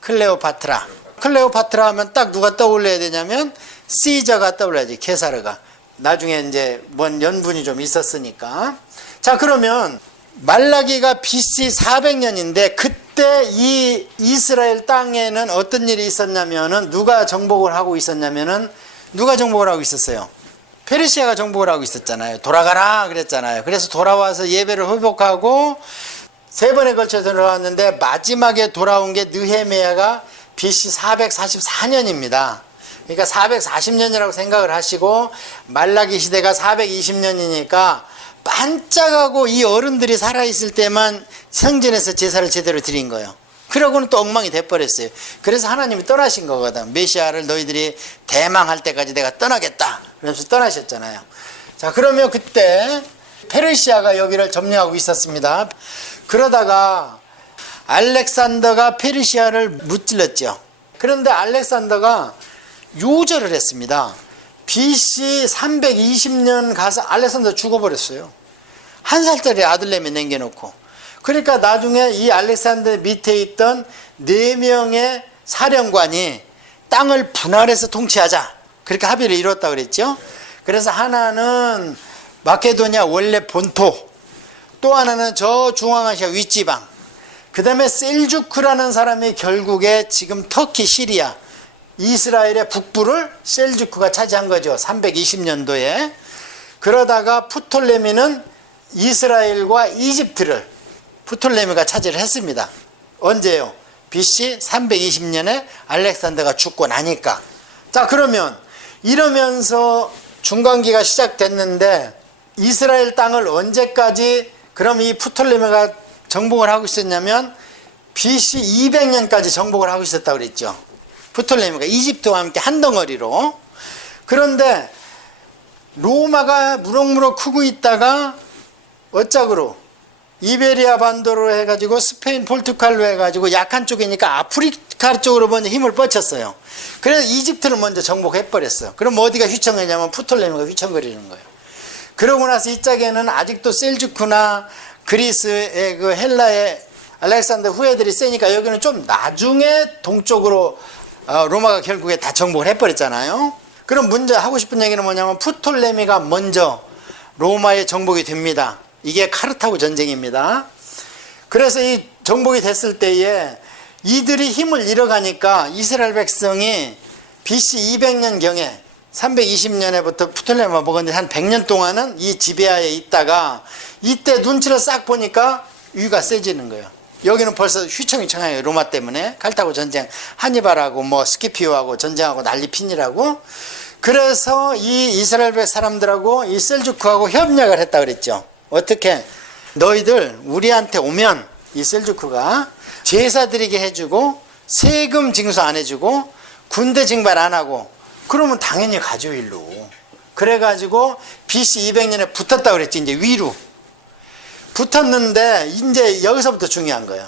클레오파트라. 클레오파트라 하면 딱 누가 떠올려야 되냐면 시저가 떠올라야지. 케사르가. 나중에 이제 뭔 연분이 좀 있었으니까. 자, 그러면 말라기가 BC 400년인데 그때 이 이스라엘 땅에는 어떤 일이 있었냐면은, 누가 정복을 하고 있었냐면은, 누가 정복을 하고 있었어요? 페르시아가 정복을 하고 있었잖아요. 돌아가라 그랬잖아요. 그래서 돌아와서 예배를 회복하고 세 번에 걸쳐서 돌아왔는데, 마지막에 돌아온 게 느헤미야가 BC 444년입니다. 그러니까 440년이라고 생각을 하시고, 말라기 시대가 420년이니까 반짝하고 이 어른들이 살아있을 때만 성전에서 제사를 제대로 드린 거예요. 그러고는 또 엉망이 돼버렸어요. 그래서 하나님이 떠나신 거거든. 메시아를 너희들이 대망할 때까지 내가 떠나겠다. 그래서 떠나셨잖아요. 자, 그러면 그때 페르시아가 여기를 점령하고 있었습니다. 그러다가 알렉산더가 페르시아를 무찔렀죠. 그런데 알렉산더가 요절을 했습니다. BC 320년 가서 알렉산더 죽어버렸어요. 1살짜리 아들내미 남겨놓고. 그러니까 나중에 이 알렉산더 밑에 있던 4명의 사령관이 땅을 분할해서 통치하자, 그렇게 합의를 이뤘다고 그랬죠. 그래서 하나는 마케도니아 원래 본토, 또 하나는 저 중앙아시아 윗지방, 그 다음에 셀주크라는 사람이 결국에 지금 터키, 시리아, 이스라엘의 북부를 셀주크가 차지한 거죠. 320년도에. 그러다가 프톨레미는 이스라엘과 이집트를 프톨레미가 차지를 했습니다. 언제요? BC 320년에 알렉산더가 죽고 나니까. 자, 그러면 이러면서 중간기가 시작됐는데, 이스라엘 땅을 언제까지 그럼 이 프톨레미가 정복을 하고 있었냐면 BC 200년까지 정복을 하고 있었다고 그랬죠. 프톨레미가 이집트와 함께 한 덩어리로. 그런데 로마가 무럭무럭 크고 있다가 어짝으로 이베리아 반도로 해가지고 스페인, 포르투갈로 해가지고 약한 쪽이니까 아프리카 쪽으로 먼저 힘을 뻗쳤어요. 그래서 이집트를 먼저 정복해버렸어요. 그럼 어디가 휘청거리냐면 프톨레미가 휘청거리는 거예요. 그러고 나서 이 짝에는 아직도 셀주크나 그리스의 그 헬라의 알렉산더 후예들이 세니까 여기는 좀 나중에 동쪽으로 로마가 결국에 다 정복을 해버렸잖아요. 그럼 문제 하고 싶은 얘기는 뭐냐면 프톨레미가 먼저 로마에 정복이 됩니다. 이게 카르타고 전쟁입니다. 그래서 이 정복이 됐을 때에 이들이 힘을 잃어가니까 이스라엘 백성이 BC 200년경에 320년에부터 프톨레미가 먹었는데 한 100년 동안은 이 지베아에 있다가, 이때 눈치를 싹 보니까 위가 세지는 거예요. 여기는 벌써 휘청휘청해요. 로마 때문에 칼타고 전쟁, 하니발하고 뭐 스키피오하고 전쟁하고 난리 핀이라고. 그래서 이 이스라엘 사람들하고 이 셀주크하고 협력을 했다 그랬죠. 어떻게? 너희들 우리한테 오면 이 셀주크가 제사 드리게 해주고 세금 징수 안 해주고 군대 징발 안 하고 그러면 당연히 가죠 일로. 그래가지고 BC 200년에 붙었다 그랬지. 이제 위로 붙었는데 이제 여기서부터 중요한 거예요.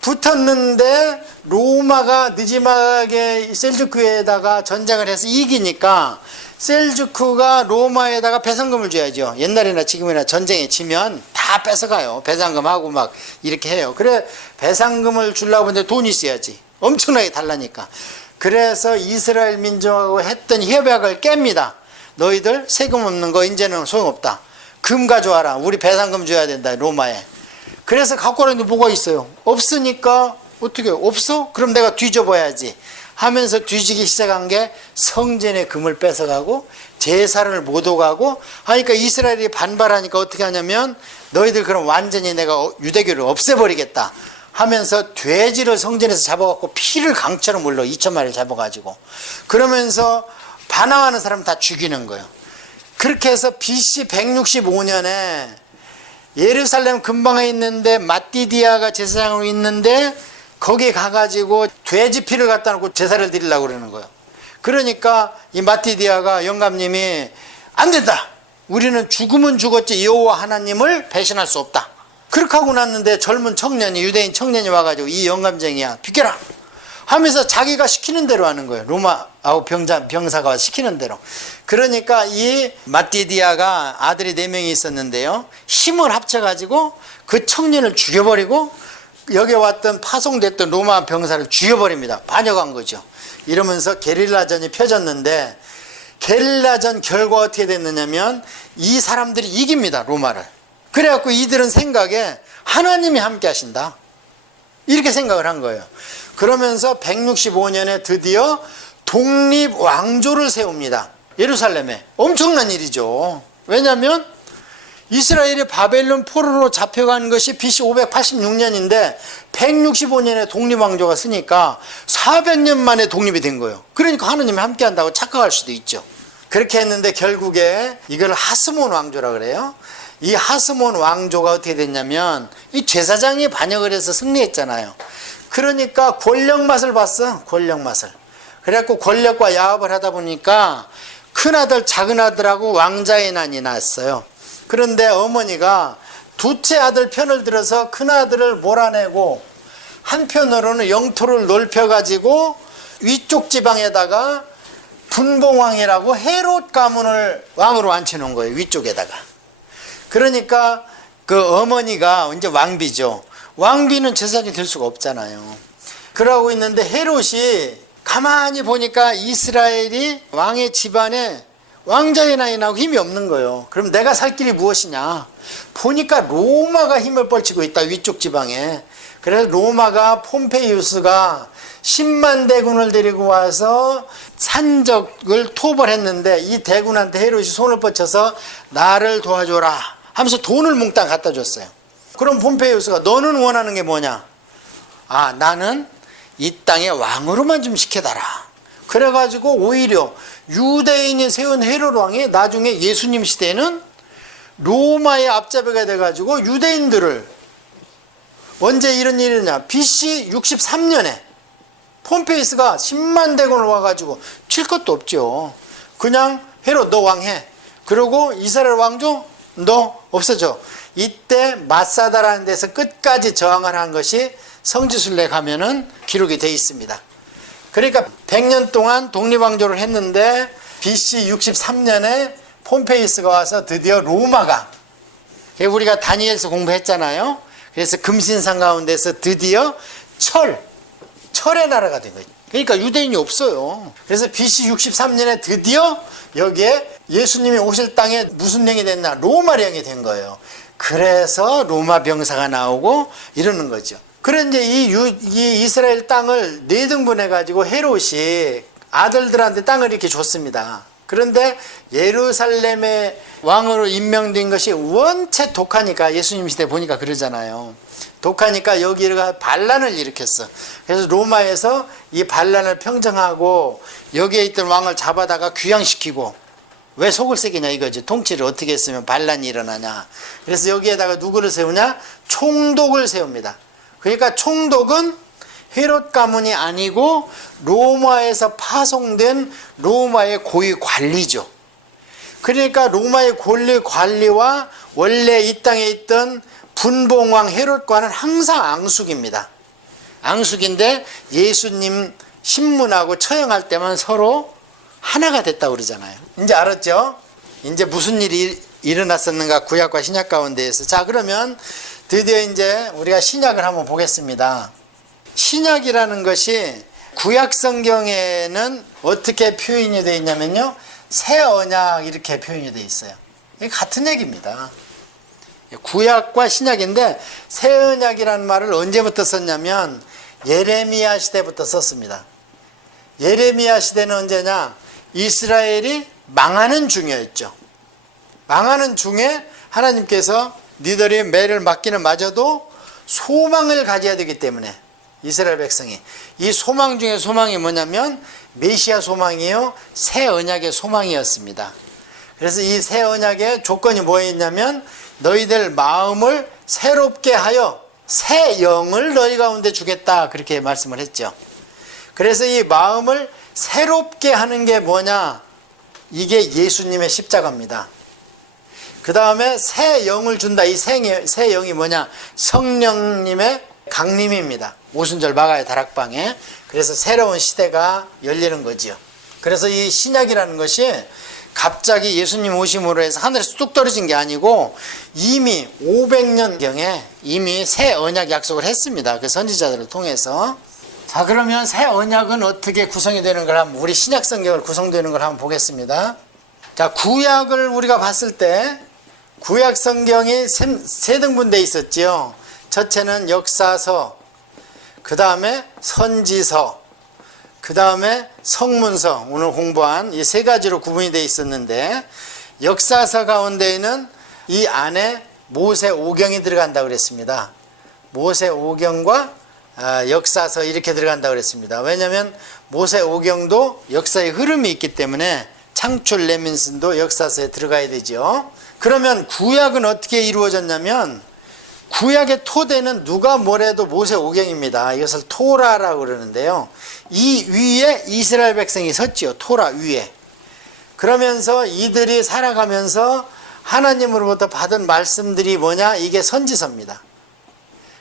붙었는데 로마가 느지막하게 셀주크에다가 전쟁을 해서 이기니까 셀주크가 로마에다가 배상금을 줘야죠. 옛날이나 지금이나 전쟁에 지면 다 뺏어가요. 배상금하고 막 이렇게 해요. 그래 배상금을 주려고 하는데 돈이 있어야지. 엄청나게 달라니까. 그래서 이스라엘 민족하고 했던 협약을 깹니다. 너희들 세금 없는 거 이제는 소용없다. 금 가져와라. 우리 배상금 줘야 된다 로마에. 그래서 갖고 오라는데 뭐가 있어요? 없으니까 어떻게 없어? 그럼 내가 뒤져봐야지 하면서 뒤지기 시작한 게 성전의 금을 뺏어가고 제사를 못 오가고 하니까 이스라엘이 반발하니까 어떻게 하냐면 너희들 그럼 완전히 내가 유대교를 없애버리겠다 하면서 돼지를 성전에서 잡아갖고 피를 강처럼 물러 2,000마리를 잡아가지고 그러면서 반항하는 사람 다 죽이는 거예요. 그렇게 해서 BC 165년에 예루살렘 근방에 있는데 마띠디아가 제사장으로 있는데 거기 가가지고 돼지 피를 갖다 놓고 제사를 드리려고 그러는 거예요. 그러니까 이 마띠디아가 영감님이 안 된다. 우리는 죽으면 죽었지 여호와 하나님을 배신할 수 없다. 그렇게 하고 났는데 젊은 청년이 유대인 청년이 와가지고 이 영감쟁이야 비켜라 하면서 자기가 시키는 대로 하는 거예요. 로마하고 병사가 시키는 대로. 그러니까 이 마띠디아가 아들이 4명이 있었는데요. 힘을 합쳐가지고 그 청년을 죽여버리고 여기 왔던 파송됐던 로마 병사를 죽여버립니다. 반역한 거죠. 이러면서 게릴라전이 펴졌는데 게릴라전 결과 어떻게 됐느냐면 이 사람들이 이깁니다. 로마를. 그래갖고 이들은 생각에 하나님이 함께 하신다. 이렇게 생각을 한 거예요. 그러면서 165년에 드디어 독립왕조를 세웁니다. 예루살렘에. 엄청난 일이죠. 왜냐하면 이스라엘이 바벨론 포로로 잡혀간 것이 BC 586년인데 165년에 독립왕조가 쓰니까 400년 만에 독립이 된 거예요. 그러니까 하느님이 함께 한다고 착각할 수도 있죠. 그렇게 했는데 결국에 이걸 하스몬 왕조라 그래요. 이 하스몬 왕조가 어떻게 됐냐면 이 제사장이 반역을 해서 승리했잖아요. 그러니까 권력 맛을 봤어. 권력 맛을. 그래갖고 권력과 야합을 하다 보니까 큰아들 작은아들하고 왕자의 난이 났어요. 그런데 어머니가 둘째 아들 편을 들어서 큰아들을 몰아내고 한편으로는 영토를 넓혀가지고 위쪽 지방에다가 분봉왕이라고 헤롯 가문을 왕으로 앉혀놓은 거예요. 위쪽에다가. 그러니까 그 어머니가 이제 왕비죠. 왕비는 제사장이 될 수가 없잖아요. 그러고 있는데 헤롯이 가만히 보니까 이스라엘이 왕의 집안에 왕자의 나이 나고 힘이 없는 거예요. 그럼 내가 살 길이 무엇이냐? 보니까 로마가 힘을 뻘치고 있다. 위쪽 지방에. 그래서 로마가 폼페이우스가 10만 대군을 데리고 와서 산적을 토벌했는데 이 대군한테 헤롯이 손을 뻗쳐서 나를 도와줘라 하면서 돈을 몽땅 갖다 줬어요. 그럼 폼페이우스가 너는 원하는 게 뭐냐? 아, 나는 이 땅의 왕으로만 좀 시켜달라. 그래가지고 오히려 유대인이 세운 헤롯 왕이 나중에 예수님 시대에는 로마의 앞잡이가 돼가지고 유대인들을 언제 이런 일이 있냐? BC 63년에 폼페이우스가 10만 대군을 와가지고 칠 것도 없죠. 그냥 헤롯 너 왕해. 그리고 이스라엘 왕조 너 없어져. 이때 마사다라는 데서 끝까지 저항을 한 것이 성지순례 가면은 기록이 되어 있습니다. 그러니까 100년 동안 독립왕조를 했는데 BC 63년에 폼페이우스가 와서 드디어 로마가, 우리가 다니엘서 공부했잖아요. 그래서 금신상 가운데서 드디어 철의 나라가 된 거예요. 그러니까 유대인이 없어요. 그래서 BC 63년에 드디어 여기에 예수님이 오실 땅에 무슨 영이 됐나? 로마 영이 된 거예요. 그래서 로마 병사가 나오고 이러는 거죠. 그런데 이 이스라엘 땅을 4등분해 가지고 헤롯이 아들들한테 땅을 이렇게 줬습니다. 그런데 예루살렘의 왕으로 임명된 것이 원체 독하니까, 예수님 시대 보니까 그러잖아요. 독하니까 여기가 반란을 일으켰어. 그래서 로마에서 이 반란을 평정하고 여기에 있던 왕을 잡아다가 귀양시키고, 왜 속을 새기냐 이거지. 통치를 어떻게 했으면 반란이 일어나냐. 그래서 여기에다가 누구를 세우냐? 총독을 세웁니다. 그러니까 총독은 헤롯 가문이 아니고 로마에서 파송된 로마의 고위 관리죠. 그러니까 로마의 고위 관리와 원래 이 땅에 있던 분봉왕 헤롯과는 항상 앙숙입니다. 앙숙인데 예수님 신문하고 처형할 때만 서로 하나가 됐다고 그러잖아요. 이제 알았죠? 이제 무슨 일이 일어났었는가, 구약과 신약 가운데에서. 자, 그러면 드디어 이제 우리가 신약을 한번 보겠습니다. 신약이라는 것이 구약 성경에는 어떻게 표현이 되어 있냐면요, 새 언약 이렇게 표현이 되어 있어요. 이게 같은 얘기입니다. 구약과 신약인데 새 언약이라는 말을 언제부터 썼냐면 예레미야 시대부터 썼습니다. 예레미야 시대는 언제냐? 이스라엘이 망하는 중이었죠. 망하는 중에 하나님께서 니들이 매를 맞기는 마저도 소망을 가져야 되기 때문에, 이스라엘 백성이 이 소망 중에 소망이 뭐냐면 메시아 소망이요, 새 언약의 소망이었습니다. 그래서 이 새 언약의 조건이 뭐였냐면 너희들 마음을 새롭게 하여 새 영을 너희 가운데 주겠다, 그렇게 말씀을 했죠. 그래서 이 마음을 새롭게 하는 게 뭐냐? 이게 예수님의 십자가입니다. 그 다음에 새 영을 준다. 이 새 영이 뭐냐? 성령님의 강림입니다. 오순절 마가의 다락방에. 그래서 새로운 시대가 열리는 거지요. 그래서 이 신약이라는 것이 갑자기 예수님 오심으로 해서 하늘에서 뚝 떨어진 게 아니고 이미 500년경에 이미 새 언약 약속을 했습니다. 그 선지자들을 통해서. 자, 그러면 새 언약은 어떻게 구성이 되는 걸 한번, 우리 신약 성경을 구성되는 걸 한번 보겠습니다. 자, 구약을 우리가 봤을 때 구약 성경이 세 등분되어 있었지요. 첫째는 역사서, 그 다음에 선지서, 그 다음에 성문서, 오늘 공부한 이 세 가지로 구분이 되어 있었는데, 역사서 가운데에는 이 안에 모세 오경이 들어간다고 그랬습니다. 모세 오경과 역사서 이렇게 들어간다고 그랬습니다. 왜냐하면 모세 오경도 역사의 흐름이 있기 때문에 창출 레민슨도 역사서에 들어가야 되죠. 그러면 구약은 어떻게 이루어졌냐면, 구약의 토대는 누가 뭐래도 모세 오경입니다. 이것을 토라라고 그러는데요, 이 위에 이스라엘 백성이 섰지요. 토라 위에. 그러면서 이들이 살아가면서 하나님으로부터 받은 말씀들이 뭐냐? 이게 선지서입니다.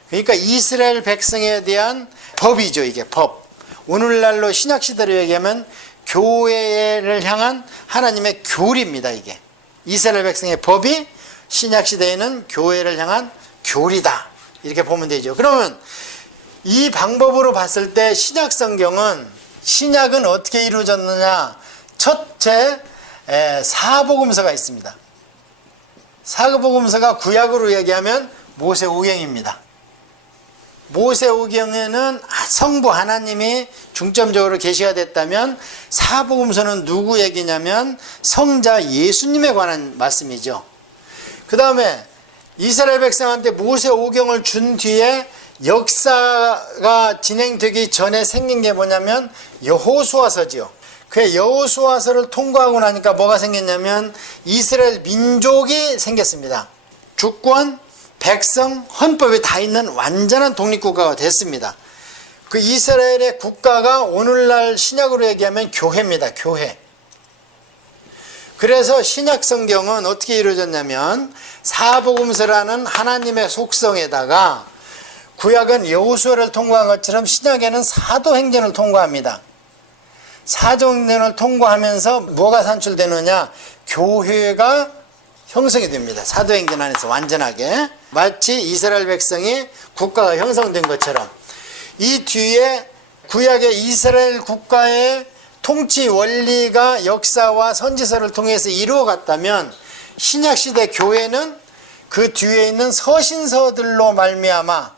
그러니까 이스라엘 백성에 대한 법이죠. 이게 법. 오늘날로 신약시대로 얘기하면 교회를 향한 하나님의 교리입니다. 이게 이스라엘 백성의 법이 신약시대에는 교회를 향한 교리다, 이렇게 보면 되죠. 그러면 이 방법으로 봤을 때 신약은 어떻게 이루어졌느냐? 첫째, 사복음서가 있습니다. 사복음서가 구약으로 얘기하면 모세오경입니다. 모세오경에는 성부 하나님이 중점적으로 계시가 됐다면, 사복음서는 누구 얘기냐면 성자 예수님에 관한 말씀이죠. 그 다음에 이스라엘 백성한테 모세오경을 준 뒤에 역사가 진행되기 전에 생긴 게 뭐냐면 여호수아서지요. 그 여호수아서를 통과하고 나니까 뭐가 생겼냐면 이스라엘 민족이 생겼습니다. 주권, 백성, 헌법이 다 있는 완전한 독립국가가 됐습니다. 그 이스라엘의 국가가 오늘날 신약으로 얘기하면 교회입니다. 교회. 그래서 신약 성경은 어떻게 이루어졌냐면 사복음서라는 하나님의 속성에다가 구약은 여호수아를 통과한 것처럼 신약에는 사도행전을 통과합니다. 사도행전을 통과하면서 뭐가 산출되느냐? 교회가 형성이 됩니다. 사도행전 안에서 완전하게. 마치 이스라엘 백성이 국가가 형성된 것처럼 이 뒤에 구약의 이스라엘 국가의 통치 원리가 역사와 선지서를 통해서 이루어갔다면, 신약시대 교회는 그 뒤에 있는 서신서들로 말미암아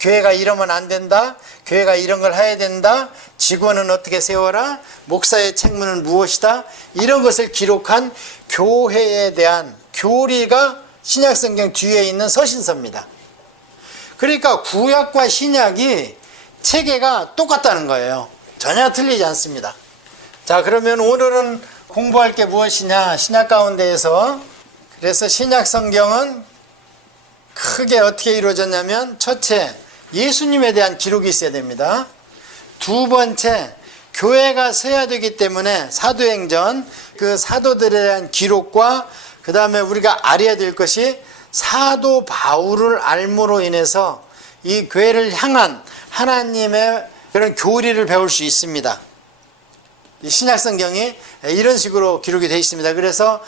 교회가 이러면 안 된다, 교회가 이런 걸 해야 된다, 직원은 어떻게 세워라, 목사의 책무는 무엇이다, 이런 것을 기록한 교회에 대한 교리가 신약성경 뒤에 있는 서신서입니다. 그러니까 구약과 신약이 체계가 똑같다는 거예요. 전혀 틀리지 않습니다. 자, 그러면 오늘은 공부할 게 무엇이냐, 신약 가운데에서. 그래서 신약 성경은 크게 어떻게 이루어졌냐면, 첫째, 예수님에 대한 기록이 있어야 됩니다. 두 번째, 교회가 서야 되기 때문에 사도행전, 그 사도들에 대한 기록과 그 다음에 우리가 알아야 될 것이 사도 바울을 알므로 인해서 이 교회를 향한 하나님의 그런 교리를 배울 수 있습니다. 이 신약 성경이 이런 식으로 기록이 되어 있습니다. 그래서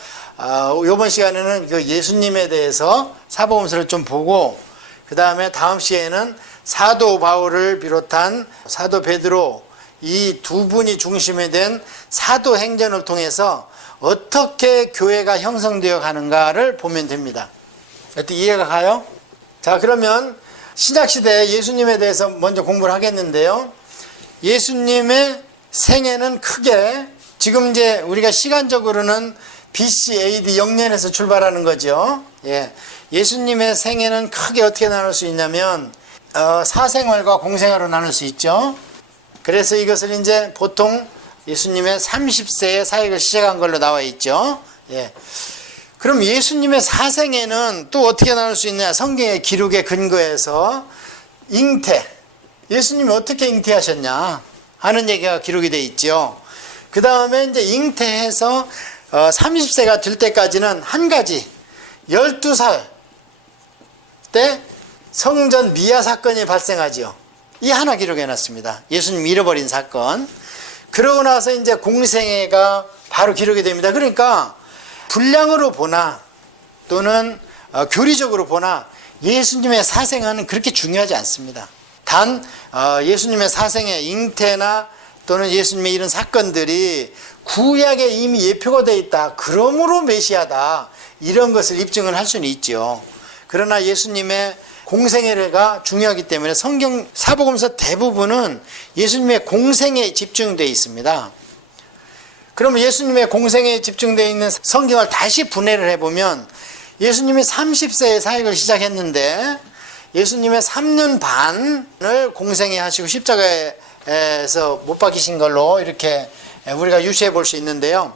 이번 시간에는 그 예수님에 대해서 사복음서를 좀 보고, 그 다음에 다음 시간에는 사도 바울을 비롯한 사도 베드로, 이 두 분이 중심이 된 사도행전을 통해서 어떻게 교회가 형성되어 가는가를 보면 됩니다. 어떻게 이해가 가요? 자, 그러면 신약시대 예수님에 대해서 먼저 공부를 하겠는데요. 예수님의 생애는 크게, 지금 이제 우리가 시간적으로는 BC AD 0년에서 출발하는 거죠. 예. 예수님의 생애는 크게 어떻게 나눌 수 있냐면, 사생활과 공생활로 나눌 수 있죠. 그래서 이것을 이제 보통 예수님의 30세에 사역을 시작한 걸로 나와 있죠. 예. 그럼 예수님의 사생애는 또 어떻게 나눌 수 있냐? 성경의 기록에 근거해서 잉태, 예수님이 어떻게 잉태하셨냐 하는 얘기가 기록이 되어 있죠. 그 다음에 이제 잉태해서 30세가 될 때까지는 한 가지, 12살 때 성전 미아 사건이 발생하죠. 이 하나 기록해 놨습니다. 예수님 잃어버린 사건. 그러고 나서 이제 공생애가 바로 기록이 됩니다. 그러니까 분량으로 보나 또는 교리적으로 보나 예수님의 사생애는 그렇게 중요하지 않습니다. 단 예수님의 사생애, 잉태나 또는 예수님의 이런 사건들이 구약에 이미 예표가 되어 있다, 그러므로 메시아다, 이런 것을 입증을 할 수는 있죠. 그러나 예수님의 공생애가 중요하기 때문에 성경 사복음서 대부분은 예수님의 공생애에 집중되어 있습니다. 그러면 예수님의 공생애에 집중되어 있는 성경을 다시 분해를 해보면, 예수님이 30세에 사역을 시작했는데 예수님의 3년 반을 공생애 하시고 십자가에서 못 박히신 걸로 이렇게 우리가 유추해 볼 수 있는데요.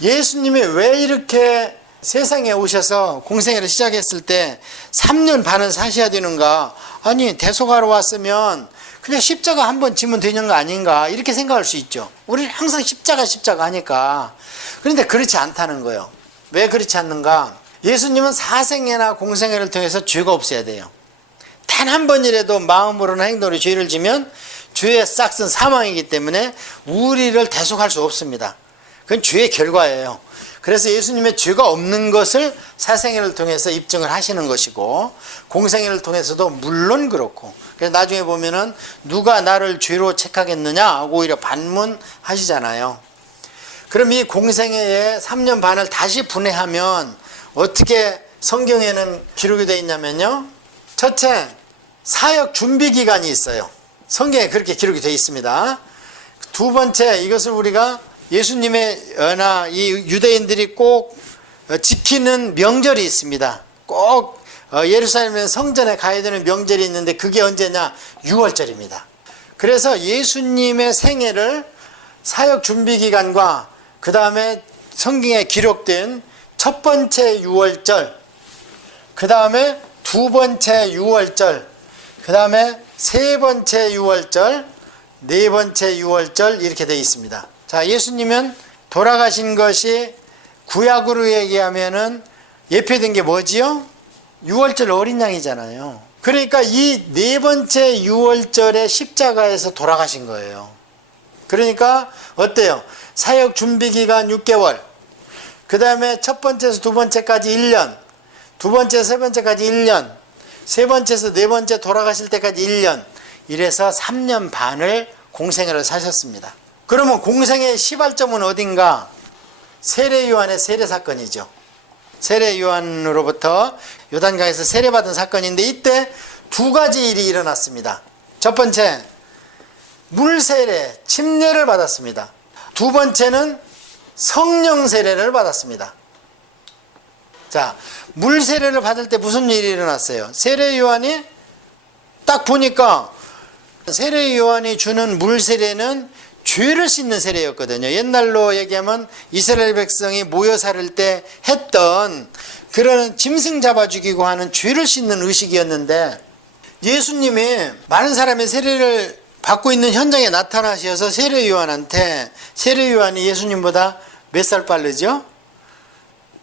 예수님이 왜 이렇게 세상에 오셔서 공생애를 시작했을 때 3년 반을 사셔야 되는가? 아니, 대속하러 왔으면 그냥 십자가 한번 지면 되는 거 아닌가? 이렇게 생각할 수 있죠. 우리는 항상 십자가 하니까. 그런데 그렇지 않다는 거예요. 왜 그렇지 않는가? 예수님은 사생애나 공생애를 통해서 죄가 없어야 돼요. 단 한 번이라도 마음으로나 행동으로 죄를 지면 죄의 싹은 사망이기 때문에 우리를 대속할 수 없습니다. 그건 죄의 결과예요. 그래서 예수님의 죄가 없는 것을 사생애를 통해서 입증을 하시는 것이고, 공생애를 통해서도 물론 그렇고, 그래서 나중에 보면은 누가 나를 죄로 책하겠느냐 하고 오히려 반문하시잖아요. 그럼 이 공생애의 3년 반을 다시 분해하면 어떻게 성경에는 기록이 되어 있냐면요. 첫째, 사역 준비 기간이 있어요. 성경에 그렇게 기록이 되어 있습니다. 두 번째, 이것을 우리가 예수님의 이 유대인들이 꼭 지키는 명절이 있습니다. 꼭 예루살렘 성전에 가야 되는 명절이 있는데 그게 언제냐? 6월절입니다. 그래서 예수님의 생애를 사역 준비 기간과 그 다음에 성경에 기록된 첫 번째 6월절, 그 다음에 두 번째 6월절, 그 다음에 세 번째 6월절, 네 번째 6월절 이렇게 되어 있습니다. 자, 예수님은 돌아가신 것이 구약으로 얘기하면은 예표된 게 뭐지요? 6월절 어린 양이잖아요. 그러니까 이 네 번째 6월절에 십자가에서 돌아가신 거예요. 그러니까 어때요? 사역 준비 기간 6개월, 그 다음에 첫 번째에서 두 번째까지 1년, 두 번째, 세 번째까지 1년, 세 번째에서 네 번째 돌아가실 때까지 1년, 이래서 3년 반을 공생애를 사셨습니다. 그러면 공생애의 시발점은 어딘가? 세례 요한의 세례 사건이죠. 세례 요한으로부터 요단강에서 세례받은 사건인데, 이때 두 가지 일이 일어났습니다. 첫 번째, 물 세례, 침례를 받았습니다. 두 번째는 성령 세례를 받았습니다. 자, 물 세례를 받을 때 무슨 일이 일어났어요? 세례 요한이 딱 보니까 세례 요한이 주는 물 세례는 죄를 씻는 세례였거든요. 옛날로 얘기하면 이스라엘 백성이 모여 살을 때 했던 그런 짐승 잡아 죽이고 하는 죄를 씻는 의식이었는데, 예수님이 많은 사람의 세례를 받고 있는 현장에 나타나셔서 세례 요한한테, 세례 요한이 예수님보다 몇 살 빠르죠?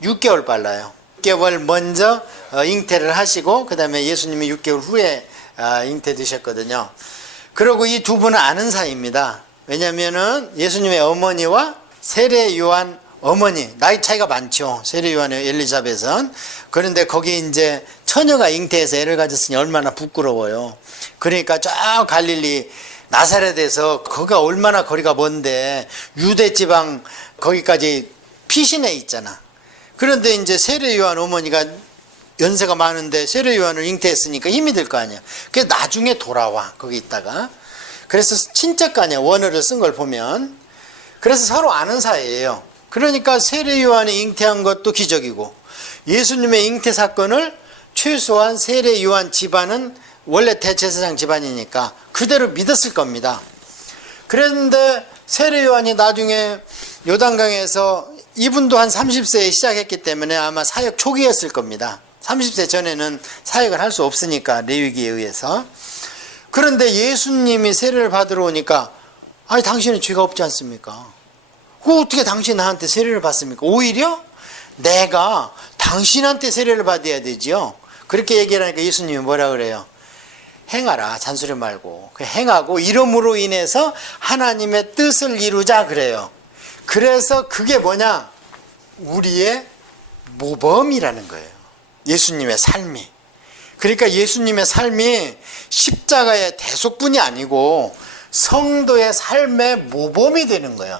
6개월 빨라요. 6개월 먼저 잉태를 하시고 그 다음에 예수님이 6개월 후에 잉태되셨거든요. 그리고 이 두 분은 아는 사이입니다. 왜냐하면은 예수님의 어머니와 세례 요한 어머니 나이 차이가 많죠. 세례 요한의 엘리자벳은. 그런데 거기 이제 처녀가 잉태해서 애를 가졌으니 얼마나 부끄러워요. 그러니까 저 갈릴리 나사렛에서 거기가 얼마나 거리가 먼데 유대 지방 거기까지 피신해 있잖아. 그런데 이제 세례 요한 어머니가 연세가 많은데 세례 요한을 잉태했으니까 힘이 들 거 아니야. 그래서 나중에 돌아와 거기 있다가. 그래서 친척 아니야, 원어를 쓴 걸 보면. 그래서 서로 아는 사이예요. 그러니까 세례 요한이 잉태한 것도 기적이고, 예수님의 잉태 사건을 최소한 세례 요한 집안은 원래 대제사장 집안이니까 그대로 믿었을 겁니다. 그런데 세례 요한이 나중에 요단강에서, 이분도 한 30세에 시작했기 때문에 아마 사역 초기였을 겁니다. 30세 전에는 사역을 할 수 없으니까, 레위기에 의해서. 그런데 예수님이 세례를 받으러 오니까, 아니 당신은 죄가 없지 않습니까? 어떻게 당신 나한테 세례를 받습니까? 오히려 내가 당신한테 세례를 받아야 되지요. 그렇게 얘기를 하니까 예수님이 뭐라 그래요? 행하라, 잔소리 말고. 행하고 이름으로 인해서 하나님의 뜻을 이루자 그래요. 그래서 그게 뭐냐? 우리의 모범이라는 거예요. 예수님의 삶이. 그러니까 예수님의 삶이 십자가의 대속뿐이 아니고 성도의 삶의 모범이 되는 거예요.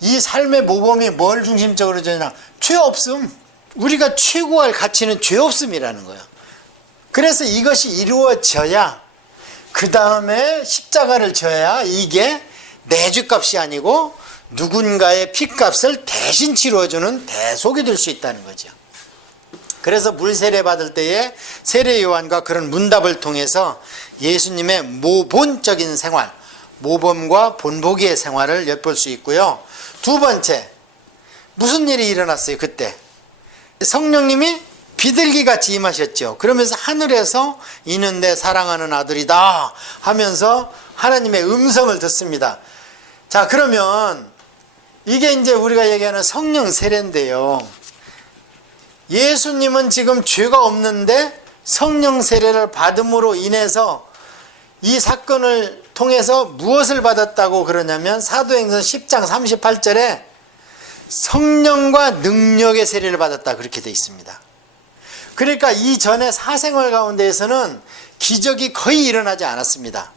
이 삶의 모범이 뭘 중심적으로 되냐? 죄 없음. 우리가 최고할 가치는 죄 없음이라는 거예요. 그래서 이것이 이루어져야, 그 다음에 십자가를 져야 이게 내 죄값이 아니고 누군가의 피값을 대신 치러주는 대속이 될 수 있다는 거죠. 그래서 물 세례 받을 때에 세례 요한과 그런 문답을 통해서 예수님의 모본적인 생활, 모범과 본보기의 생활을 엿볼 수 있고요. 두 번째, 무슨 일이 일어났어요? 그때 성령님이 비둘기같이 임하셨죠. 그러면서 하늘에서 이는 내 사랑하는 아들이다 하면서 하나님의 음성을 듣습니다. 자, 그러면 이게 이제 우리가 얘기하는 성령 세례인데요. 예수님은 지금 죄가 없는데 성령 세례를 받음으로 인해서 이 사건을 통해서 무엇을 받았다고 그러냐면, 사도행전 10장 38절에 성령과 능력의 세례를 받았다 그렇게 되어 있습니다. 그러니까 이전에 사생활 가운데에서는 기적이 거의 일어나지 않았습니다.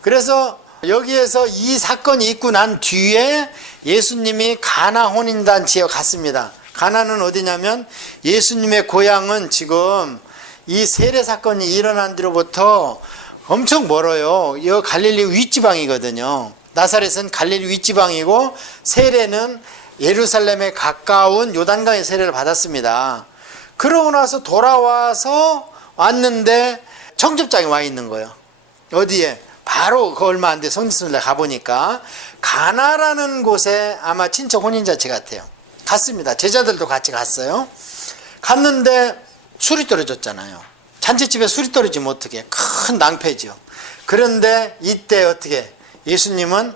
그래서 여기에서 이 사건이 있고 난 뒤에 예수님이 가나 혼인잔치에 갔습니다. 가나는 어디냐면 예수님의 고향은 지금 이 세례 사건이 일어난 뒤로부터 엄청 멀어요. 이 갈릴리 윗지방이거든요. 나사렛은 갈릴리 윗지방이고 세례는 예루살렘에 가까운 요단강의 세례를 받았습니다. 그러고 나서 돌아와서 왔는데 청첩장이 와 있는 거예요. 어디에? 바로 그 얼마 안 돼 성지순례 가보니까 가나라는 곳에 아마 친척 혼인잔치 같아요. 갔습니다. 제자들도 같이 갔어요. 갔는데 술이 떨어졌잖아요. 잔치집에 술이 떨어지면 어떻게? 큰 낭패죠. 그런데 이때 어떻게? 예수님은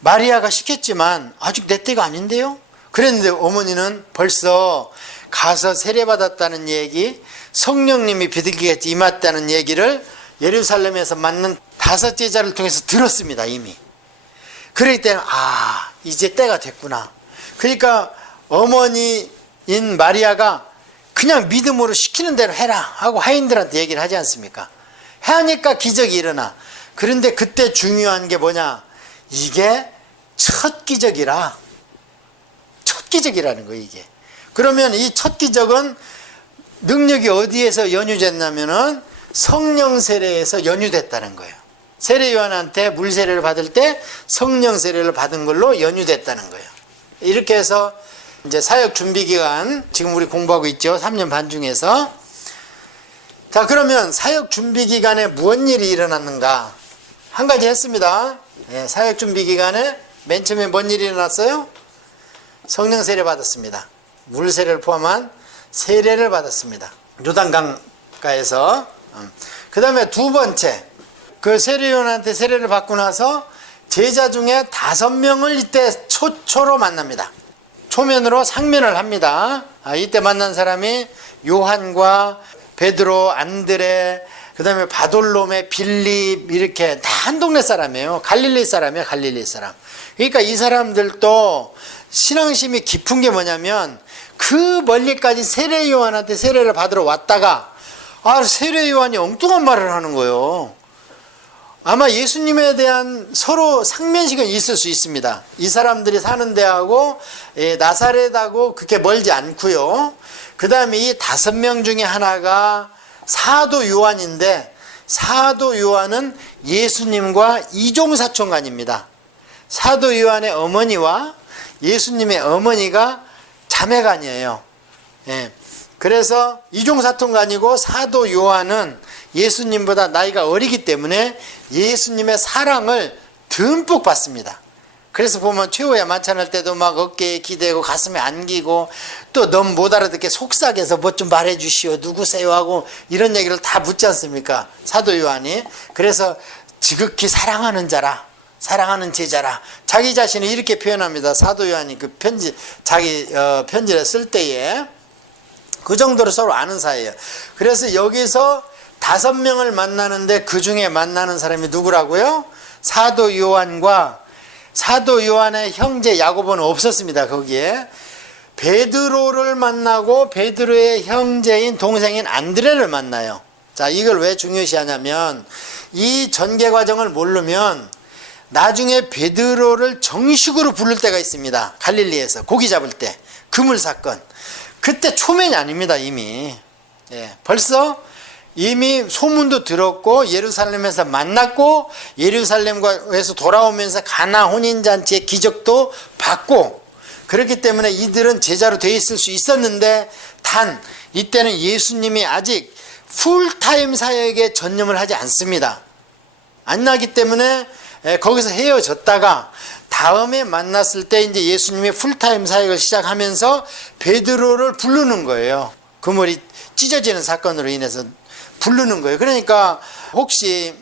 마리아가 시켰지만 아직 내 때가 아닌데요? 그랬는데 어머니는 벌써 가서 세례받았다는 얘기, 성령님이 비둘기같이 임했다는 얘기를 예루살렘에서 만난 5 제자를 통해서 들었습니다. 이미. 그럴 때는 이제 때가 됐구나. 그러니까 어머니인 마리아가 그냥 믿음으로 시키는 대로 해라 하고 하인들한테 얘기를 하지 않습니까? 하니까 기적이 일어나. 그런데 그때 중요한 게 뭐냐? 이게 첫 기적이라. 첫 기적이라는 거예요, 이게. 그러면 이 첫 기적은 능력이 어디에서 연유됐냐면은 성령 세례에서 연유됐다는 거예요. 세례 요한한테 물 세례를 받을 때 성령 세례를 받은 걸로 연유됐다는 거예요. 이렇게 해서 이제 사역 준비 기간, 지금 우리 공부하고 있죠. 3년 반 중에서. 자, 그러면 사역 준비 기간에 무슨 일이 일어났는가? 한 가지 했습니다. 사역 준비 기간에 맨 처음에 뭔 일이 일어났어요? 성령 세례 받았습니다. 물 세례를 포함한 세례를 받았습니다. 요단강가에서. 그 다음에 두 번째, 그 세례요한한테 세례를 받고 나서 제자 중에 5명을 이때 초로 만납니다. 초면으로 상면을 합니다. 이때 만난 사람이 요한과 베드로, 안드레, 그 다음에 바돌로메, 빌립, 이렇게 다 한 동네 사람이에요. 갈릴리 사람이에요. 갈릴리 사람. 그러니까 이 사람들도 신앙심이 깊은 게 뭐냐면 그 멀리까지 세례 요한한테 세례를 받으러 왔다가 세례 요한이 엉뚱한 말을 하는 거예요. 아마 예수님에 대한 서로 상면식은 있을 수 있습니다. 이 사람들이 사는 데하고 나사렛하고 그렇게 멀지 않고요. 그 다음에 이 5명 중에 하나가 사도 요한인데, 사도 요한은 예수님과 이종사촌간입니다. 사도 요한의 어머니와 예수님의 어머니가 자매간이에요. 그래서 이종사촌간이고 사도 요한은 예수님보다 나이가 어리기 때문에 예수님의 사랑을 듬뿍 받습니다. 그래서 보면 최후의 만찬할 때도 막 어깨에 기대고 가슴에 안기고 또 너무 못 알아듣게 속삭여서 뭐 좀 말해 주시오, 누구세요 하고 이런 얘기를 다 묻지 않습니까? 사도 요한이. 그래서 지극히 사랑하는 자라, 사랑하는 제자라, 자기 자신을 이렇게 표현합니다. 사도 요한이 그 자기 편지를 쓸 때에 그 정도로 서로 아는 사이예요. 그래서 여기서 5명을 만나는데 그 중에 만나는 사람이 누구라고요? 사도 요한과 사도 요한의 형제 야고보는 없었습니다. 거기에 베드로를 만나고 베드로의 형제인 동생인 안드레를 만나요. 자, 이걸 왜 중요시하냐면 이 전개 과정을 모르면 나중에 베드로를 정식으로 부를 때가 있습니다. 갈릴리에서 고기 잡을 때 그물 사건, 그때 초면이 아닙니다. 이미 벌써 이미 소문도 들었고 예루살렘에서 만났고 예루살렘에서 돌아오면서 가나 혼인잔치의 기적도 받고, 그렇기 때문에 이들은 제자로 되어 있을 수 있었는데 단 이때는 예수님이 아직 풀타임 사역에 전념을 하지 않습니다. 안 나기 때문에 거기서 헤어졌다가 다음에 만났을 때 이제 예수님이 풀타임 사역을 시작하면서 베드로를 부르는 거예요. 그물이 찢어지는 사건으로 인해서 부르는 거예요. 그러니까 혹시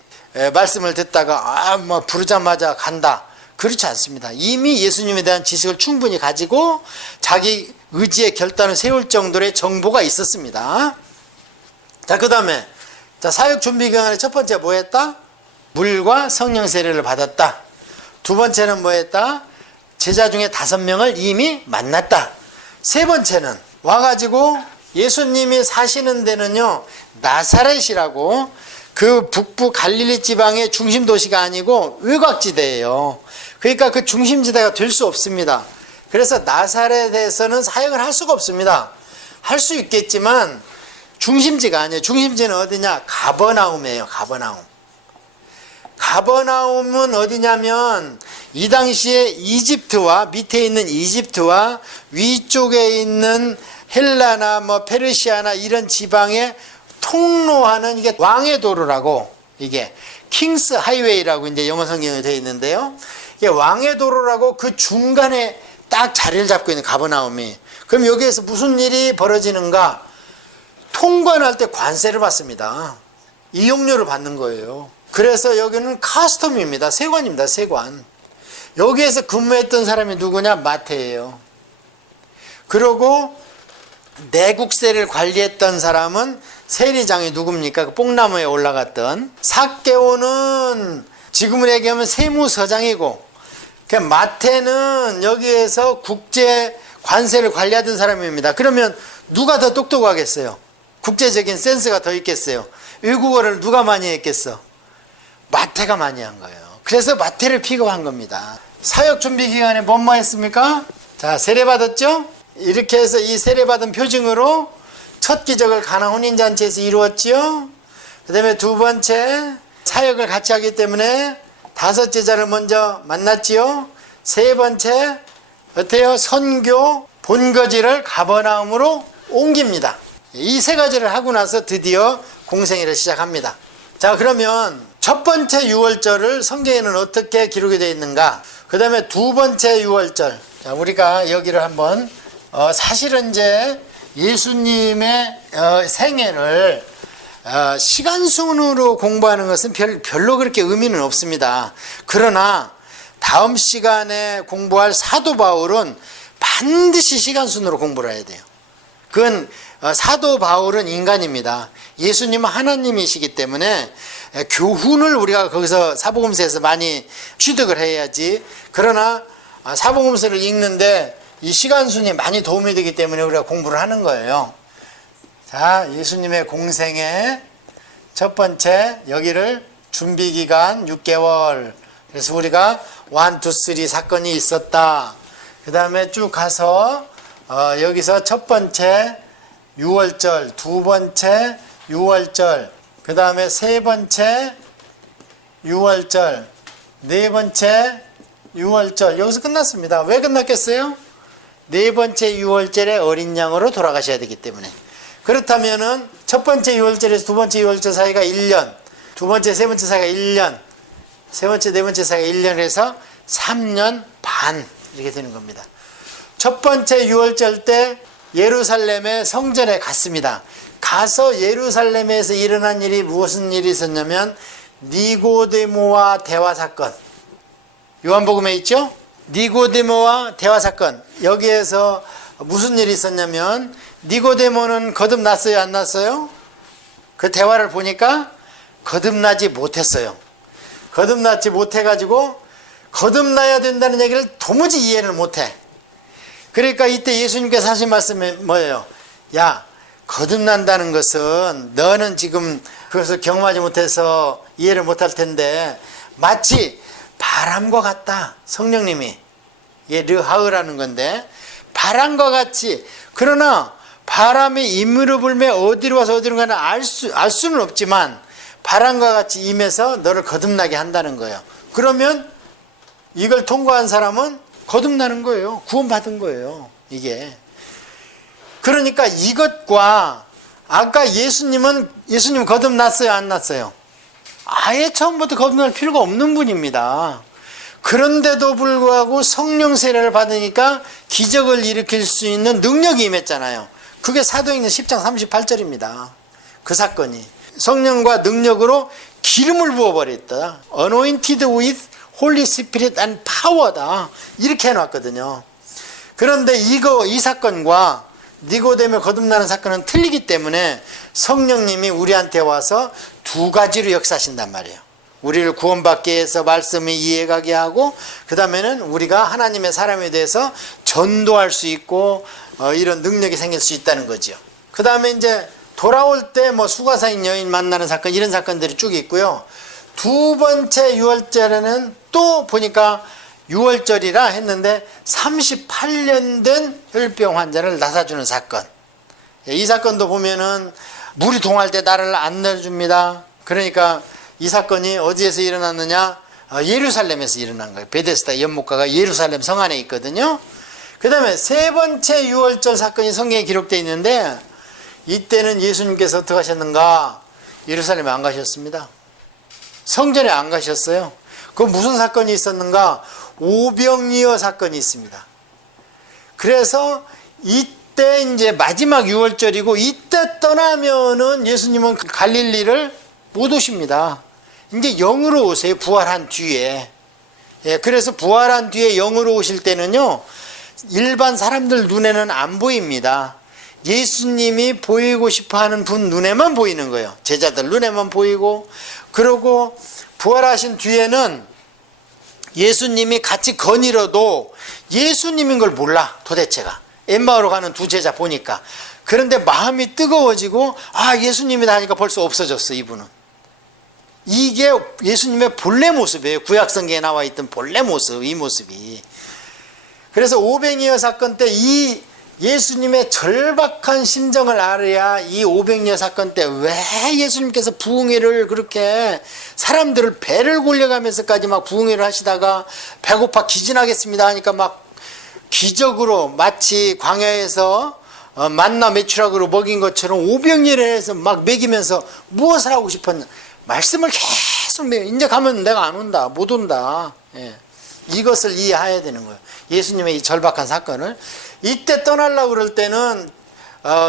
말씀을 듣다가 뭐 부르자마자 간다, 그렇지 않습니다. 이미 예수님에 대한 지식을 충분히 가지고 자기 의지의 결단을 세울 정도의 정보가 있었습니다. 자, 그 다음에 사역 준비 기간에 첫 번째 뭐 했다? 물과 성령 세례를 받았다. 두 번째는 뭐 했다? 제자 중에 5명을 이미 만났다. 세 번째는 와가지고 예수님이 사시는 데는요, 나사렛이라고 그 북부 갈릴리 지방의 중심 도시가 아니고 외곽지대예요. 그러니까 그 중심지대가 될 수 없습니다. 그래서 나사렛에서는 사역을 할 수가 없습니다. 할 수 있겠지만 중심지가 아니에요. 중심지는 어디냐? 가버나움이에요. 가버나움. 가버나움은 어디냐면 이 당시에 이집트와 밑에 있는 이집트와 위쪽에 있는 헬라나 뭐 페르시아나 이런 지방에 통로하는 이게 왕의 도로라고, 이게 킹스 하이웨이라고 이제 영어 성경에 되어 있는데요. 이게 왕의 도로라고 그 중간에 딱 자리를 잡고 있는 가버나움이. 그럼 여기에서 무슨 일이 벌어지는가? 통관할 때 관세를 받습니다. 이용료를 받는 거예요. 그래서 여기는 카스텀입니다. 세관입니다. 세관. 여기에서 근무했던 사람이 누구냐? 마태예요. 그리고 내국세를 관리했던 사람은 세리장이 누굽니까? 그 뽕나무에 올라갔던 삭개오는 지금으로 얘기하면 세무서장이고, 마태는 여기에서 국제 관세를 관리하던 사람입니다. 그러면 누가 더 똑똑하겠어요? 국제적인 센스가 더 있겠어요? 외국어를 누가 많이 했겠어? 마태가 많이 한 거예요. 그래서 마태를 픽업한 겁니다. 사역 준비 기간에 뭐뭐 했습니까? 자, 세례 받았죠? 이렇게 해서 이 세례받은 표징으로 첫 기적을 가나 혼인잔치에서 이루었지요. 그 그 다음에 두 번째, 사역을 같이 하기 때문에 다섯 제자를 먼저 만났지요. 세 번째, 어때요? 선교 본거지를 가버나움으로 옮깁니다. 이 세 가지를 하고 나서 드디어 공생애를 시작합니다. 자, 그러면 첫 번째 유월절을 성경에는 어떻게 기록이 되어 있는가? 그 다음에 두 번째 유월절. 자, 우리가 여기를 한번, 사실은 이제 예수님의 생애를 시간 순으로 공부하는 것은 별로 그렇게 의미는 없습니다. 그러나 다음 시간에 공부할 사도 바울은 반드시 시간 순으로 공부를 해야 돼요. 그건 사도 바울은 인간입니다. 예수님은 하나님이시기 때문에 교훈을 우리가 거기서 사복음서에서 많이 취득을 해야지. 그러나 사복음서를 읽는데 이 시간순이 많이 도움이 되기 때문에 우리가 공부를 하는 거예요. 자, 예수님의 공생애 첫 번째, 여기를 준비기간 6개월. 그래서 우리가 1, 2, 3 사건이 있었다. 그 다음에 쭉 가서 여기서 첫 번째 유월절, 두 번째 유월절, 그 다음에 세 번째 유월절, 네 번째 유월절. 여기서 끝났습니다. 왜 끝났겠어요? 네 번째 유월절에 어린 양으로 돌아가셔야 되기 때문에. 그렇다면은 첫 번째 유월절에서 두 번째 유월절 사이가 1년, 두 번째, 세 번째 사이가 1년, 세 번째, 네 번째 사이가 1년 해서 3년 반 이렇게 되는 겁니다. 첫 번째 유월절 때 예루살렘의 성전에 갔습니다. 가서 예루살렘에서 일어난 일이 무슨 일이 있었냐면 니고데모와 대화 사건. 요한복음에 있죠? 니고데모와 대화 사건. 여기에서 무슨 일이 있었냐면 니고데모는 거듭났어요, 안 났어요? 그 대화를 보니까 거듭나지 못했어요. 거듭나지 못해가지고 거듭나야 된다는 얘기를 도무지 이해를 못해. 그러니까 이때 예수님께서 하신 말씀이 뭐예요? 야, 거듭난다는 것은 너는 지금 그것을 경험하지 못해서 이해를 못할 텐데 마치 바람과 같다. 성령님이 르하으라는 건데 바람과 같이. 그러나 바람이 임으로 불며 어디로 와서 어디로 가나 알 수는 없지만 바람과 같이 임해서 너를 거듭나게 한다는 거예요. 그러면 이걸 통과한 사람은 거듭나는 거예요. 구원받은 거예요. 이게. 그러니까 이것과 아까 예수님 거듭났어요, 안 났어요? 아예 처음부터 거듭날 필요가 없는 분입니다. 그런데도 불구하고 성령 세례를 받으니까 기적을 일으킬 수 있는 능력이 임했잖아요. 그게 사도행전 10장 38절입니다. 그 사건이 성령과 능력으로 기름을 부어버렸다. Anointed with Holy Spirit and power다. 이렇게 해놨거든요. 그런데 이 사건과 니고데모 거듭나는 사건은 틀리기 때문에 성령님이 우리한테 와서 두 가지로 역사하신단 말이에요. 우리를 구원받게 해서 말씀이 이해가게 하고, 그 다음에는 우리가 하나님의 사람에 대해서 전도할 수 있고 이런 능력이 생길 수 있다는 거죠. 그 다음에 이제 돌아올 때 수가사인 여인 만나는 사건, 이런 사건들이 쭉 있고요. 두 번째 유월절에는 또 보니까 유월절이라 했는데 38년 된 혈병 환자를 나사주는 사건. 이 사건도 보면은 물이 동할 때 나를 안 내줍니다. 그러니까 이 사건이 어디에서 일어났느냐? 예루살렘에서 일어난 거예요. 베데스다 연못가가 예루살렘 성 안에 있거든요. 그 다음에 세 번째 유월절 사건이 성경에 기록되어 있는데 이때는 예수님께서 어떻게 하셨는가? 예루살렘에 안 가셨습니다. 성전에 안 가셨어요. 그 무슨 사건이 있었는가? 오병이어 사건이 있습니다. 그래서 이때 이제 마지막 유월절이고 이때 떠나면은 예수님은 갈릴리를 못 오십니다. 이제 영으로 오세요. 부활한 뒤에. 그래서 부활한 뒤에 영으로 오실 때는요, 일반 사람들 눈에는 안 보입니다. 예수님이 보이고 싶어 하는 분 눈에만 보이는 거예요. 제자들 눈에만 보이고, 그러고 부활하신 뒤에는 예수님이 같이 거닐어도 예수님인 걸 몰라, 도대체가. 엠마오로 가는 두 제자 보니까. 그런데 마음이 뜨거워지고, 예수님이다 하니까 벌써 없어졌어, 이분은. 이게 예수님의 본래 모습이에요. 구약성경에 나와 있던 본래 모습, 이 모습이. 그래서 오병이어 사건 때 이 예수님의 절박한 심정을 알아야 이 500년 사건 때 왜 예수님께서 부흥회를 그렇게 사람들을 배를 굴려가면서까지 막 부흥회를 하시다가 배고파 기진하겠습니다 하니까 막 기적으로 마치 광야에서 만나 메추라기로 먹인 것처럼 500년을 해서 막 먹이면서 무엇을 하고 싶었냐. 말씀을 계속 이제 가면 내가 안 온다, 못 온다. 예. 이것을 이해해야 되는 거예요. 예수님의 이 절박한 사건을. 이때 떠나려고 그럴 때는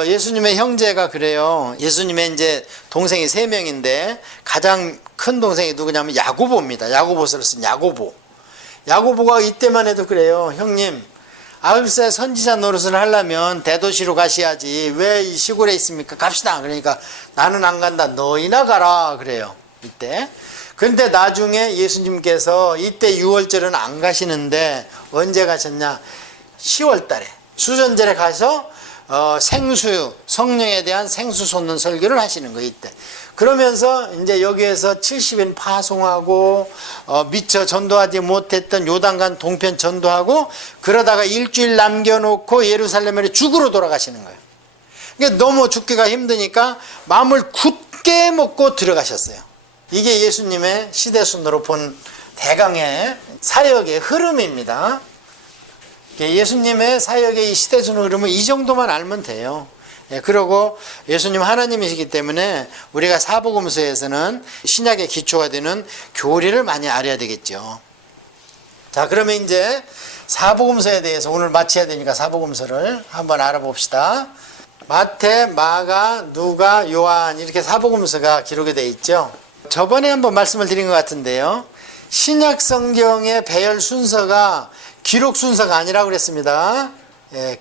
예수님의 형제가 그래요. 예수님의 이제 동생이 3명인데 가장 큰 동생이 누구냐면 야고보입니다. 야고보서를 쓴 야고보. 야고보가 이때만 해도 그래요. 형님, 9살 선지자 노릇을 하려면 대도시로 가셔야지 왜 이 시골에 있습니까? 갑시다. 그러니까 나는 안 간다. 너희나 가라. 그래요. 이때. 그런데 나중에 예수님께서 이때 6월절은 안 가시는데 언제 가셨냐? 10월 달에 수전절에 가서 생수, 성령에 대한 생수 솟는 설교를 하시는 거예요. 이때. 그러면서 이제 여기에서 70인 파송하고 미처 전도하지 못했던 요단강 동편 전도하고 그러다가 일주일 남겨놓고 예루살렘으로 죽으러 돌아가시는 거예요. 그러니까 너무 죽기가 힘드니까 마음을 굳게 먹고 들어가셨어요. 이게 예수님의 시대순으로 본 대강의 사역의 흐름입니다. 예수님의 사역의 이 시대순 흐름은 이 정도만 알면 돼요. 그리고 예수님 하나님이시기 때문에 우리가 사복음서에서는 신약의 기초가 되는 교리를 많이 알아야 되겠죠. 자, 그러면 이제 사복음서에 대해서 오늘 마쳐야 되니까 사복음서를 한번 알아봅시다. 마태, 마가, 누가, 요한 이렇게 사복음서가 기록이 되어 있죠. 저번에 한번 말씀을 드린 것 같은데요. 신약 성경의 배열 순서가 기록 순서가 아니라고 그랬습니다.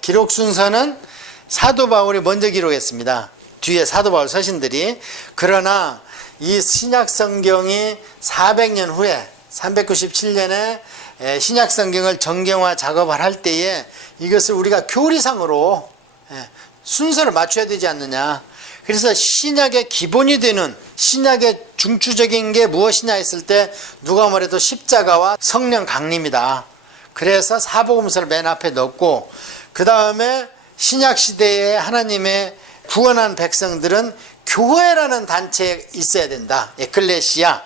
기록 순서는 사도 바울이 먼저 기록했습니다. 뒤에 사도 바울 서신들이. 그러나 이 신약 성경이 400년 후에 397년에 신약 성경을 정경화 작업을 할 때에 이것을 우리가 교리상으로 순서를 맞춰야 되지 않느냐. 그래서 신약의 기본이 되는 신약의 중추적인 게 무엇이냐 했을 때 누가 뭐래도 십자가와 성령 강림이다. 그래서 사복음서를 맨 앞에 넣고 그 다음에 신약 시대에 하나님의 구원한 백성들은 교회라는 단체에 있어야 된다. 에클레시아,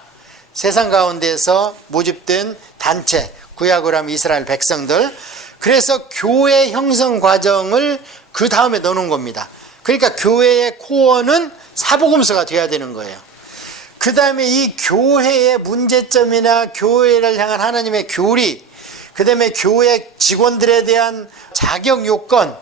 세상 가운데서 모집된 단체, 구약으로 하면 이스라엘 백성들. 그래서 교회 형성 과정을 그 다음에 넣는 겁니다. 그러니까 교회의 코어는 사복음서가 돼야 되는 거예요. 그 다음에 이 교회의 문제점이나 교회를 향한 하나님의 교리, 그 다음에 교회 직원들에 대한 자격 요건,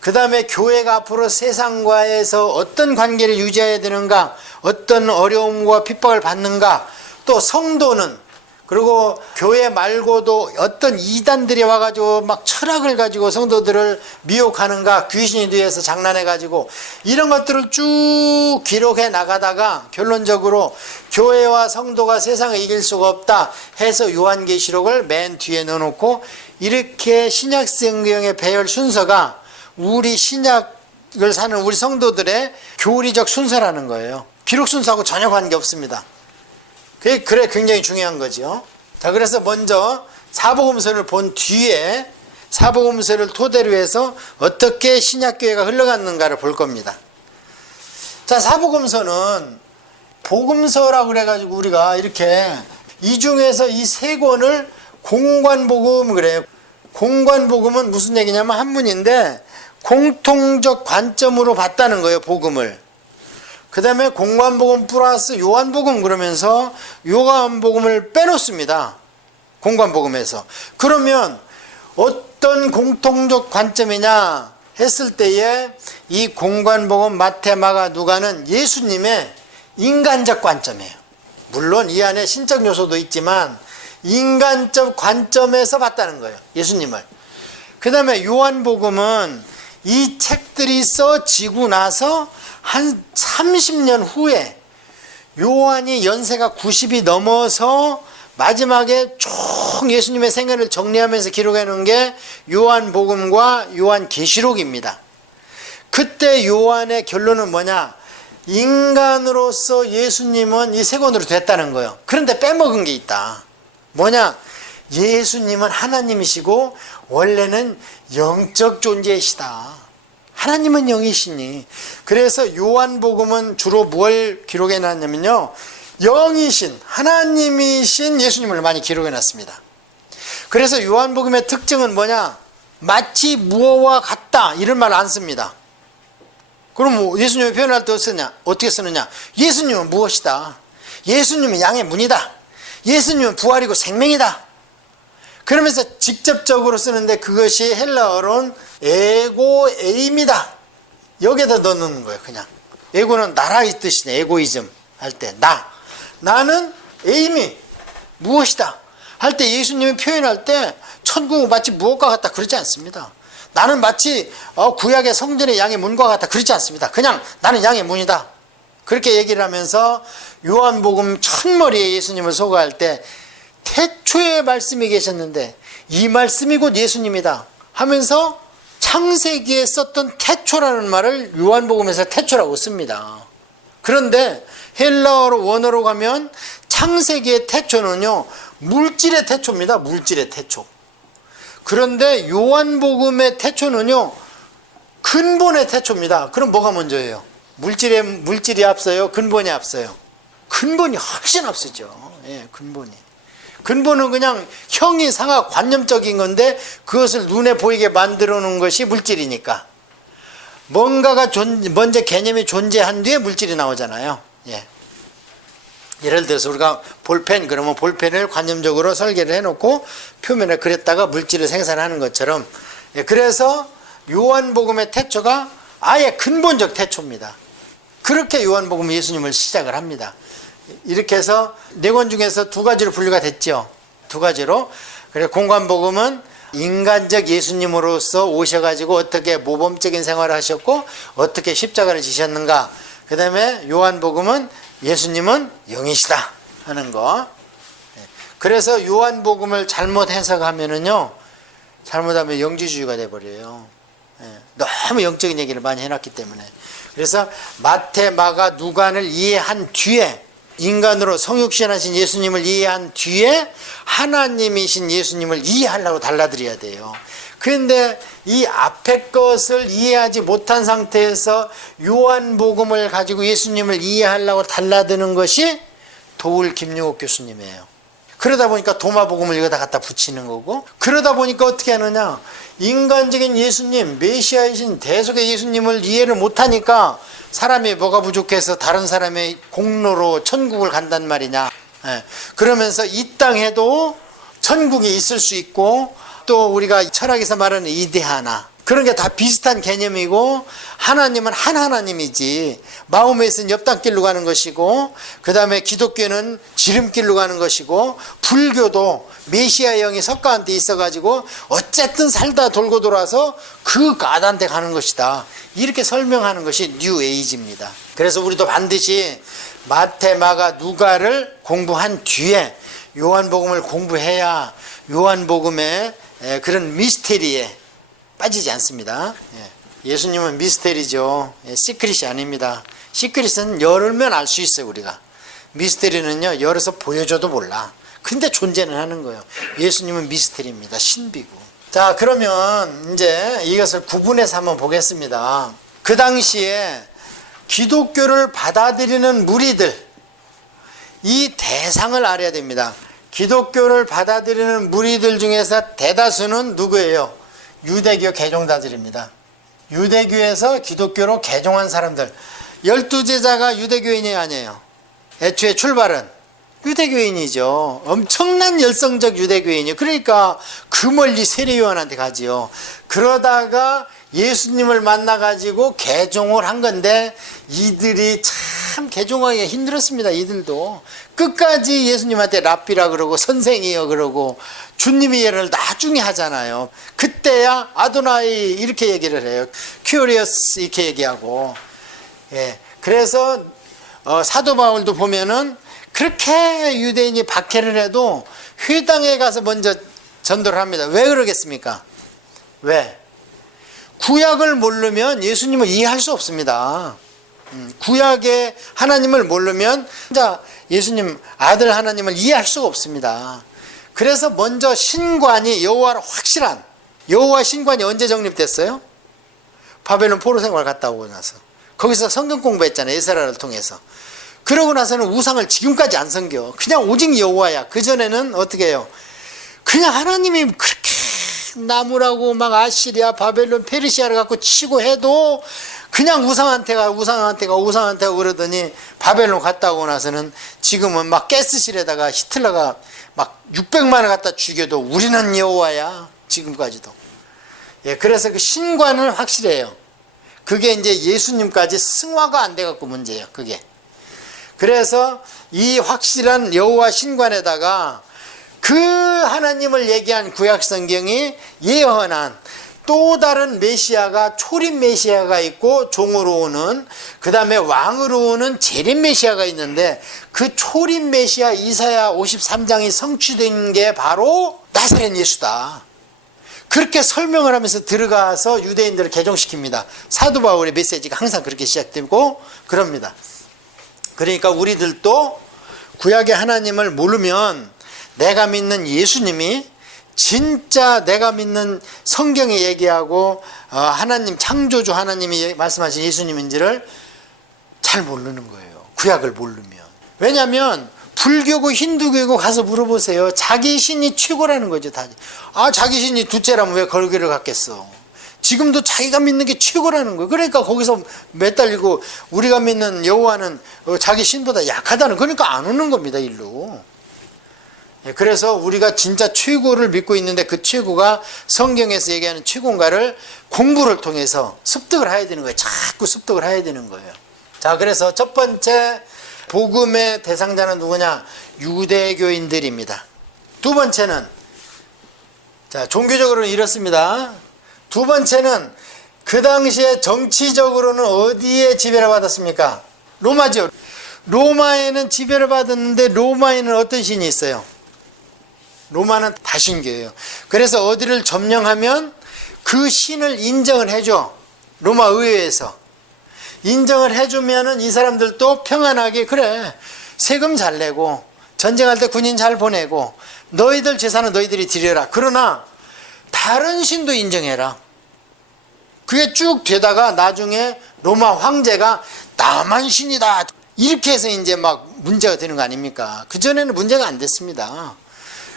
그 다음에 교회가 앞으로 세상과에서 어떤 관계를 유지해야 되는가, 어떤 어려움과 핍박을 받는가, 또 성도는, 그리고 교회 말고도 어떤 이단들이 와가지고 막 철학을 가지고 성도들을 미혹하는가, 귀신이 뒤에서 장난해가지고 이런 것들을 쭉 기록해 나가다가 결론적으로 교회와 성도가 세상을 이길 수가 없다 해서 요한계시록을 맨 뒤에 넣어놓고 이렇게 신약 성경의 배열 순서가 우리 신약을 사는 우리 성도들의 교리적 순서라는 거예요. 기록 순서하고 전혀 관계없습니다. 그래 굉장히 중요한 거죠. 자, 그래서 먼저 사복음서를 본 뒤에 사복음서를 토대로 해서 어떻게 신약교회가 흘러갔는가를 볼 겁니다. 자, 사복음서는 복음서라고 그래가지고 우리가 이렇게 이 중에서 이 3권을 공관복음 그래요. 공관복음은 무슨 얘기냐면 한문인데 공통적 관점으로 봤다는 거예요, 복음을. 그 다음에 공관복음 플러스 요한복음 그러면서 요한복음을 빼놓습니다. 공관복음에서. 그러면 어떤 공통적 관점이냐 했을 때에 이 공관복음 마태, 마가, 누가는 예수님의 인간적 관점이에요. 물론 이 안에 신적 요소도 있지만 인간적 관점에서 봤다는 거예요, 예수님을. 그 다음에 요한복음은 이 책들이 써지고 나서 한 30년 후에 요한이 연세가 90이 넘어서 마지막에 총 예수님의 생애를 정리하면서 기록해 놓은 게 요한복음과 요한계시록입니다. 그때 요한의 결론은 뭐냐? 인간으로서 예수님은 이 3권으로 됐다는 거예요. 그런데 빼먹은 게 있다. 뭐냐? 예수님은 하나님이시고 원래는 영적 존재이시다. 하나님은 영이시니. 그래서 요한복음은 주로 뭘 기록해 놨냐면요, 영이신 하나님이신 예수님을 많이 기록해 놨습니다. 그래서 요한복음의 특징은 뭐냐, 마치 무엇과 같다 이런 말 안 씁니다. 그럼 예수님을 표현할 때 어떻게 쓰느냐, 예수님은 무엇이다, 예수님은 양의 문이다, 예수님은 부활이고 생명이다, 그러면서 직접적으로 쓰는데 그것이 헬라어로는 에고에임이다. 여기에다 넣는 거예요. 그냥 에고는 나라의 뜻이네. 에고이즘 할 때 나는 에임이 무엇이다 할 때 예수님이 표현할 때 천국은 마치 무엇과 같다 그러지 않습니다. 나는 마치 구약의 성전의 양의 문과 같다 그러지 않습니다. 그냥 나는 양의 문이다 그렇게 얘기를 하면서 요한복음 첫머리에 예수님을 소개할 때 태초에 말씀이 계셨는데 이 말씀이 곧 예수님이다 하면서 창세기에 썼던 태초라는 말을 요한복음에서 태초라고 씁니다. 그런데 헬라어로 원어로 가면 창세기의 태초는요, 물질의 태초입니다. 물질의 태초. 그런데 요한복음의 태초는요, 근본의 태초입니다. 그럼 뭐가 먼저예요? 물질이 앞서요? 근본이 앞서요? 근본이 훨씬 앞서죠. 예, 근본은 그냥 형이상하 관념적인 건데 그것을 눈에 보이게 만들어 놓은 것이 물질이니까. 뭔가가 먼저 개념이 존재한 뒤에 물질이 나오잖아요. 예. 예를 들어서 우리가 볼펜 그러면 볼펜을 관념적으로 설계를 해놓고 표면에 그렸다가 물질을 생산하는 것처럼, 예, 그래서 요한복음의 태초가 아예 근본적 태초입니다. 그렇게 요한복음은 예수님을 시작을 합니다. 이렇게 해서 네 권 중에서 두 가지로 분류가 됐죠. 두 가지로. 그래서 공관복음은 인간적 예수님으로서 오셔가지고 어떻게 모범적인 생활을 하셨고 어떻게 십자가를 지셨는가. 그 다음에 요한복음은 예수님은 영이시다 하는 거. 그래서 요한복음을 잘못 해석하면은요, 잘못하면 영지주의가 돼버려요. 너무 영적인 얘기를 많이 해놨기 때문에. 그래서 마태, 마가, 누가를 이해한 뒤에, 인간으로 성육신하신 예수님을 이해한 뒤에 하나님이신 예수님을 이해하려고 달라드려야 돼요. 그런데 이 앞에 것을 이해하지 못한 상태에서 요한복음을 가지고 예수님을 이해하려고 달라드는 것이 도울 김용옥 교수님이에요. 그러다 보니까 도마복음을 여기다 갖다 붙이는 거고, 그러다 보니까 어떻게 하느냐, 인간적인 예수님, 메시아이신 대속의 예수님을 이해를 못하니까 사람이 뭐가 부족해서 다른 사람의 공로로 천국을 간단 말이냐. 그러면서 이 땅에도 천국이 있을 수 있고, 또 우리가 철학에서 말하는 이데하나, 그런 게 다 비슷한 개념이고, 하나님은 한 하나님이지 마음에 있으면 옆땅길로 가는 것이고, 그 다음에 기독교는 지름길로 가는 것이고, 불교도 메시아 영이 석가한테 있어가지고 어쨌든 살다 돌고 돌아서 그 가단한테 가는 것이다, 이렇게 설명하는 것이 뉴 에이지입니다. 그래서 우리도 반드시 마태, 마가, 누가를 공부한 뒤에 요한복음을 공부해야 요한복음의 그런 미스테리에 빠지지 않습니다. 예수님은 미스테리죠. 시크릿이 아닙니다. 시크릿은 열면 알 수 있어요, 우리가. 미스테리는요, 열어서 보여줘도 몰라. 근데 존재는 하는 거예요. 예수님은 미스테리입니다. 신비고. 자, 그러면 이제 이것을 구분해서 한번 보겠습니다. 그 당시에 기독교를 받아들이는 무리들, 이 대상을 알아야 됩니다. 기독교를 받아들이는 무리들 중에서 대다수는 누구예요? 유대교 개종자들입니다. 유대교에서 기독교로 개종한 사람들. 12제자가 유대교인이 아니에요. 애초에 출발은 유대교인이죠. 엄청난 열성적 유대교인이요. 그러니까 그 멀리 세례요한한테 가지요. 그러다가 예수님을 만나가지고 개종을 한 건데, 이들이 참 개종하기가 힘들었습니다. 이들도 끝까지 예수님한테 랍비라 그러고 선생이여 그러고, 주님이 얘를 나중에 하잖아요. 그때야 아도나이 이렇게 얘기를 해요. 큐리어스 이렇게 얘기하고. 예. 그래서 사도 바울도 보면은 그렇게 유대인이 박해를 해도 회당에 가서 먼저 전도를 합니다. 왜 그러겠습니까? 왜? 구약을 모르면 예수님을 이해할 수 없습니다. 구약의 하나님을 모르면 진짜 예수님 아들 하나님을 이해할 수가 없습니다. 그래서 먼저 신관이 여호와로 확실한, 여호와 신관이 언제 정립됐어요? 바벨론 포로 생활 갔다 오고 나서. 거기서 성경 공부했잖아요. 에스라를 통해서. 그러고 나서는 우상을 지금까지 안 섬겨. 그냥 오직 여호와야. 그전에는 어떻게 해요? 그냥 하나님이 그렇게 나무라고 막 아시리아, 바벨론, 페르시아를 갖고 치고 해도 그냥 우상한테 가고 그러더니 바벨론 갔다 오고 나서는 지금은 막 가스실에다가 히틀러가 막 600만을 갖다 죽여도 우리는 여호와야. 지금까지도. 예, 그래서 그 신관은 확실해요. 그게 이제 예수님까지 승화가 안 돼갖고 문제예요. 그게. 그래서 이 확실한 여호와 신관에다가 그 하나님을 얘기한 구약 성경이 예언한 또 다른 메시아가 초림 메시아가 있고 종으로 오는, 그 다음에 왕으로 오는 재림 메시아가 있는데 그 초림 메시아 이사야 53장이 성취된 게 바로 나사렛 예수다. 그렇게 설명을 하면서 들어가서 유대인들을 개종시킵니다. 사도 바울의 메시지가 항상 그렇게 시작되고 그럽니다. 그러니까 우리들도 구약의 하나님을 모르면 내가 믿는 예수님이 진짜 내가 믿는 성경에 얘기하고 하나님 창조주 하나님이 말씀하신 예수님인지를 잘 모르는 거예요. 구약을 모르면. 왜냐하면 불교고 힌두교고 가서 물어보세요. 자기 신이 최고라는 거죠. 다. 자기 신이 둘째라면 왜 걸기를 갖겠어. 지금도 자기가 믿는 게 최고라는 거예요. 그러니까 거기서 매달리고 우리가 믿는 여호와는 자기 신보다 약하다는, 그러니까 안 오는 겁니다. 일로. 그래서 우리가 진짜 최고를 믿고 있는데 그 최고가 성경에서 얘기하는 최고인가를 공부를 통해서 습득을 해야 되는 거예요. 자꾸 습득을 해야 되는 거예요. 자, 그래서 첫 번째 복음의 대상자는 누구냐? 유대교인들입니다. 두 번째는, 자, 종교적으로는 이렇습니다. 두 번째는 그 당시에 정치적으로는 어디에 지배를 받았습니까? 로마죠. 로마에는 지배를 받았는데 로마에는 어떤 신이 있어요? 로마는 다신교예요. 그래서 어디를 점령하면 그 신을 인정을 해줘. 로마 의회에서. 인정을 해주면은 이 사람들도 평안하게, 그래, 세금 잘 내고 전쟁할 때 군인 잘 보내고 너희들 재산은 너희들이 드려라. 그러나 다른 신도 인정해라. 그게 쭉 되다가 나중에 로마 황제가 나만 신이다 이렇게 해서 이제 막 문제가 되는 거 아닙니까? 그전에는 문제가 안 됐습니다.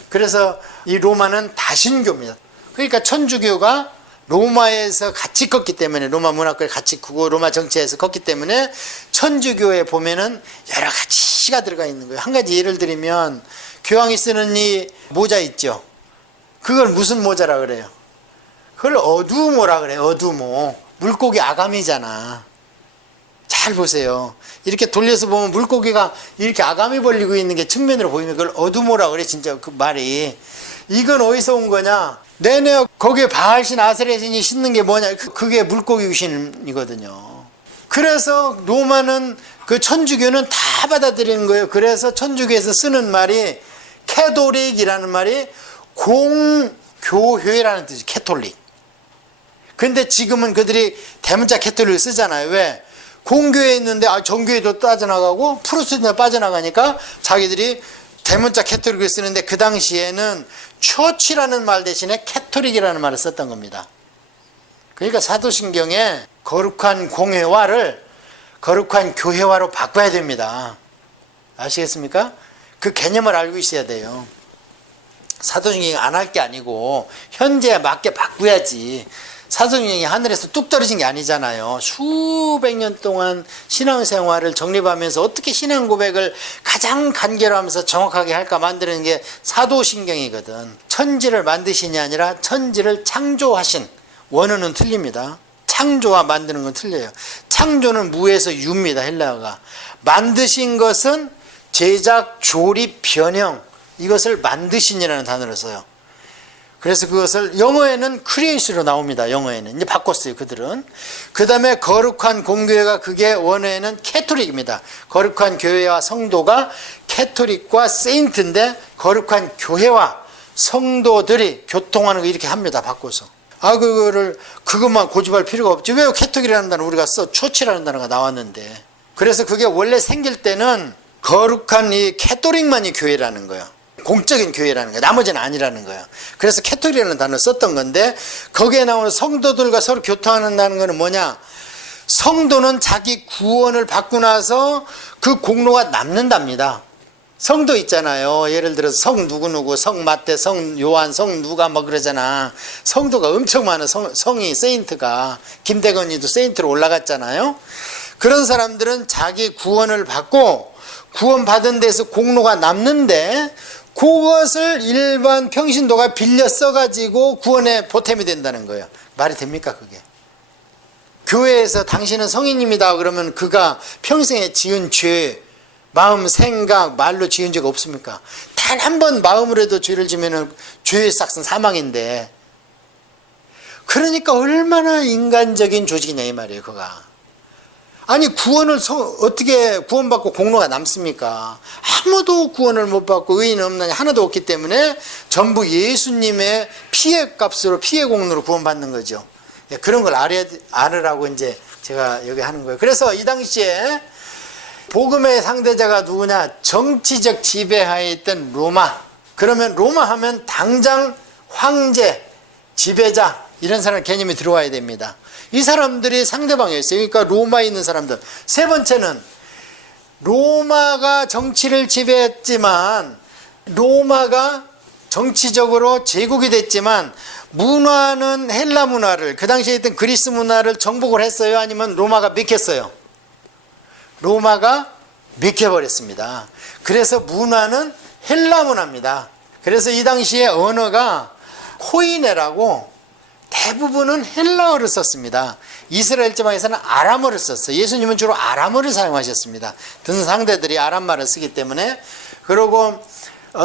그래서 이 로마는 다신교입니다. 그러니까 천주교가 로마에서 같이 컸기 때문에, 로마 문화권에 같이 크고 로마 정치에서 컸기 때문에 천주교에 보면은 여러 가지가 들어가 있는 거예요. 한 가지 예를 들면 교황이 쓰는 이 모자 있죠. 그걸 무슨 모자라 그래요? 그걸 어두모라 그래요. 어두모. 물고기 아가미잖아. 잘 보세요. 이렇게 돌려서 보면 물고기가 이렇게 아가미 벌리고 있는 게 측면으로 보이면 그걸 어두모라 그래. 진짜 그 말이. 이건 어디서 온 거냐? 내내 거기에 바알신 아세레신이 신는 게 뭐냐? 그게 물고기 귀신이거든요. 그래서 로마는 그 천주교는 다 받아들이는 거예요. 그래서 천주교에서 쓰는 말이 캐톨릭이라는 말이 공교회라는 뜻이 캐톨릭. 근데 지금은 그들이 대문자 캐톨릭을 쓰잖아요. 왜? 공교회에 있는데 정교회도 빠져나가고 프로테스탄도 빠져나가니까 자기들이 대문자 캐톨릭을 쓰는데 그 당시에는 처치라는 말 대신에 캐톨릭이라는 말을 썼던 겁니다. 그러니까 사도신경에 거룩한 공회화를 거룩한 교회화로 바꿔야 됩니다. 아시겠습니까? 그 개념을 알고 있어야 돼요. 사도신경이 안 할 게 아니고 현재에 맞게 바꾸야지. 사도신경이 하늘에서 뚝 떨어진 게 아니잖아요. 수백 년 동안 신앙생활을 정립하면서 어떻게 신앙 고백을 가장 간결하면서 정확하게 할까 만드는 게 사도신경이거든. 천지를 만드신이 아니라 천지를 창조하신. 원어는 틀립니다. 창조와 만드는 건 틀려요. 창조는 무에서 유입니다. 헬라어가. 만드신 것은 제작, 조립, 변형, 이것을 만드신이라는 단어를 써요. 그래서 그것을 영어에는 크리에이션으로 나옵니다. 영어에는. 이제 바꿨어요. 그들은. 그 다음에 거룩한 공교회가 그게 원어에는 캐톨릭입니다. 거룩한 교회와 성도가 캐톨릭과 세인트인데 거룩한 교회와 성도들이 교통하는 거 이렇게 합니다. 바꿔서. 그것만 고집할 필요가 없지. 왜 캐톨릭이라는 단어 우리가 써? 처치라는 단어가 나왔는데. 그래서 그게 원래 생길 때는 거룩한 이 캐톨릭만이 교회라는 거예요. 공적인 교회라는 거예요. 나머지는 아니라는 거예요. 그래서 캐토릭이라는 단어를 썼던 건데 거기에 나오는 성도들과 서로 교통한다는 것은 뭐냐? 성도는 자기 구원을 받고 나서 그 공로가 남는답니다. 성도 있잖아요. 예를 들어서 성 누구누구, 성 마태, 성 요한, 성 누가 뭐 그러잖아. 성도가 엄청 많은 성이 세인트가, 김대건이도 세인트로 올라갔잖아요. 그런 사람들은 자기 구원을 받고 구원받은 데서 공로가 남는데 그것을 일반 평신도가 빌려 써가지고 구원의 보탬이 된다는 거예요. 말이 됩니까 그게? 교회에서 당신은 성인입니다 그러면 그가 평생에 지은 죄, 마음, 생각, 말로 지은 죄가 없습니까? 단 한 번 마음으로도 죄를 지으면 죄의 싹은 사망인데, 그러니까 얼마나 인간적인 조직이냐 이 말이에요. 그가 아니 구원을 어떻게 구원받고 공로가 남습니까? 아무도 구원을 못 받고 의인 없느냐 하나도 없기 때문에 전부 예수님의 피해 값으로, 피해 공로로 구원받는 거죠. 그런 걸 알으라고 이제 제가 여기 하는 거예요. 그래서 이 당시에 복음의 상대자가 누구냐? 정치적 지배하에 있던 로마. 그러면 로마 하면 당장 황제, 지배자 이런 사람 개념이 들어와야 됩니다. 이 사람들이 상대방이었어요. 그러니까 로마에 있는 사람들. 세 번째는 로마가 정치를 지배했지만, 로마가 정치적으로 제국이 됐지만 문화는 헬라 문화를, 그 당시에 있던 그리스 문화를 정복을 했어요? 아니면 로마가 맥혔어요? 로마가 맥혀버렸습니다. 그래서 문화는 헬라 문화입니다. 그래서 이 당시에 언어가 코이네라고 대부분은 헬라어를 썼습니다. 이스라엘 지방에서는 아람어를 썼어요. 예수님은 주로 아람어를 사용하셨습니다. 듣는 상대들이 아람말을 쓰기 때문에. 그리고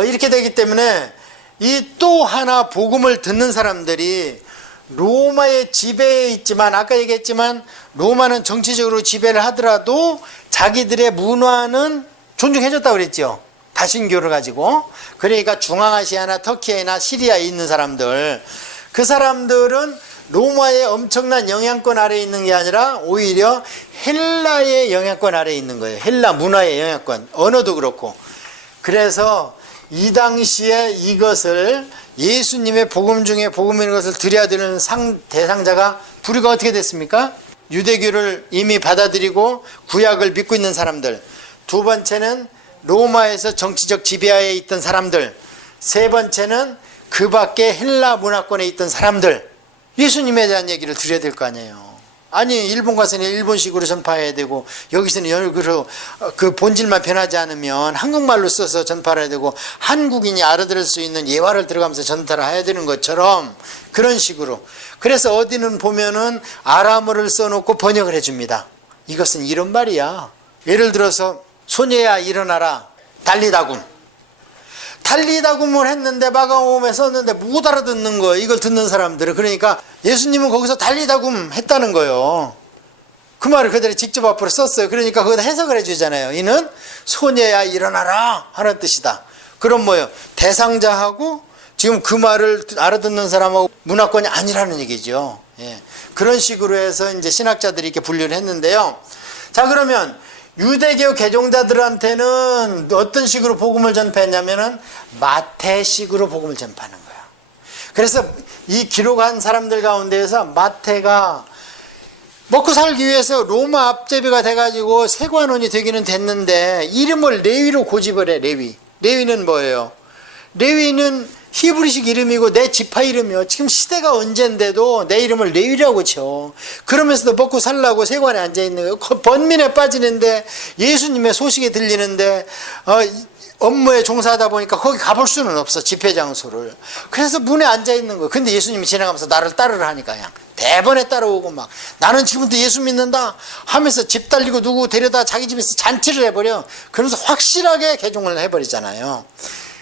이렇게 되기 때문에 이 또 하나 복음을 듣는 사람들이 로마의 지배에 있지만, 아까 얘기했지만 로마는 정치적으로 지배를 하더라도 자기들의 문화는 존중해줬다고 그랬죠. 다신교를 가지고. 그러니까 중앙아시아나 터키나 시리아에 있는 사람들, 그 사람들은 로마의 엄청난 영향권 아래에 있는 게 아니라 오히려 헬라의 영향권 아래에 있는 거예요. 헬라 문화의 영향권, 언어도 그렇고. 그래서 이 당시에 이것을 예수님의 복음 중에 복음인 것을 드려야 되는 대상자가 부류가 어떻게 됐습니까? 유대교를 이미 받아들이고 구약을 믿고 있는 사람들. 두 번째는 로마에서 정치적 지배하에 있던 사람들. 세 번째는 그 밖에 헬라 문화권에 있던 사람들. 예수님에 대한 얘기를 드려야 될 거 아니에요. 아니 일본 가서는 일본식으로 전파해야 되고, 여기서는 영어로 그 본질만 변하지 않으면 한국말로 써서 전파를 해야 되고, 한국인이 알아들을 수 있는 예화를 들어가면서 전파를 해야 되는 것처럼 그런 식으로. 그래서 어디는 보면은 아람어를 써놓고 번역을 해줍니다. 이것은 이런 말이야. 예를 들어서 소녀야 일어나라, 달리다굼. 달리다굼을 했는데 마가오음에 썼는데 못 알아듣는 거예요. 이걸 듣는 사람들은. 그러니까 예수님은 거기서 달리다굼 했다는 거예요. 그 말을 그대로 직접 앞으로 썼어요. 그러니까 거기다 해석을 해주잖아요. 이는 소녀야 일어나라 하는 뜻이다. 그럼 뭐예요? 대상자하고 지금 그 말을 알아듣는 사람하고 문화권이 아니라는 얘기죠. 예. 그런 식으로 해서 이제 신학자들이 이렇게 분류를 했는데요. 자, 그러면 유대교 개종자들한테는 어떤 식으로 복음을 전파했냐면은 마태식으로 복음을 전파하는 거야. 그래서 이 기록한 사람들 가운데에서 마태가 먹고 살기 위해서 로마 앞제비가 돼가지고 세관원이 되기는 됐는데 이름을 레위로 고집을 해. 레위는 뭐예요? 레위는 히브리식 이름이고 내 지파 이름이요. 지금 시대가 언젠데도 내 이름을 레위라고 쳐. 그러면서도 먹고 살라고 세관에 앉아있는 거예요. 번민에 빠지는데, 예수님의 소식이 들리는데 업무에 종사하다 보니까 거기 가볼 수는 없어, 집회 장소를. 그래서 문에 앉아있는 거예요. 근데 예수님이 지나가면서 나를 따르라 하니까 그냥 대번에 따라오고 막 나는 지금부터 예수 믿는다 하면서 집 달리고 누구 데려다 자기 집에서 잔치를 해버려. 그러면서 확실하게 개종을 해버리잖아요.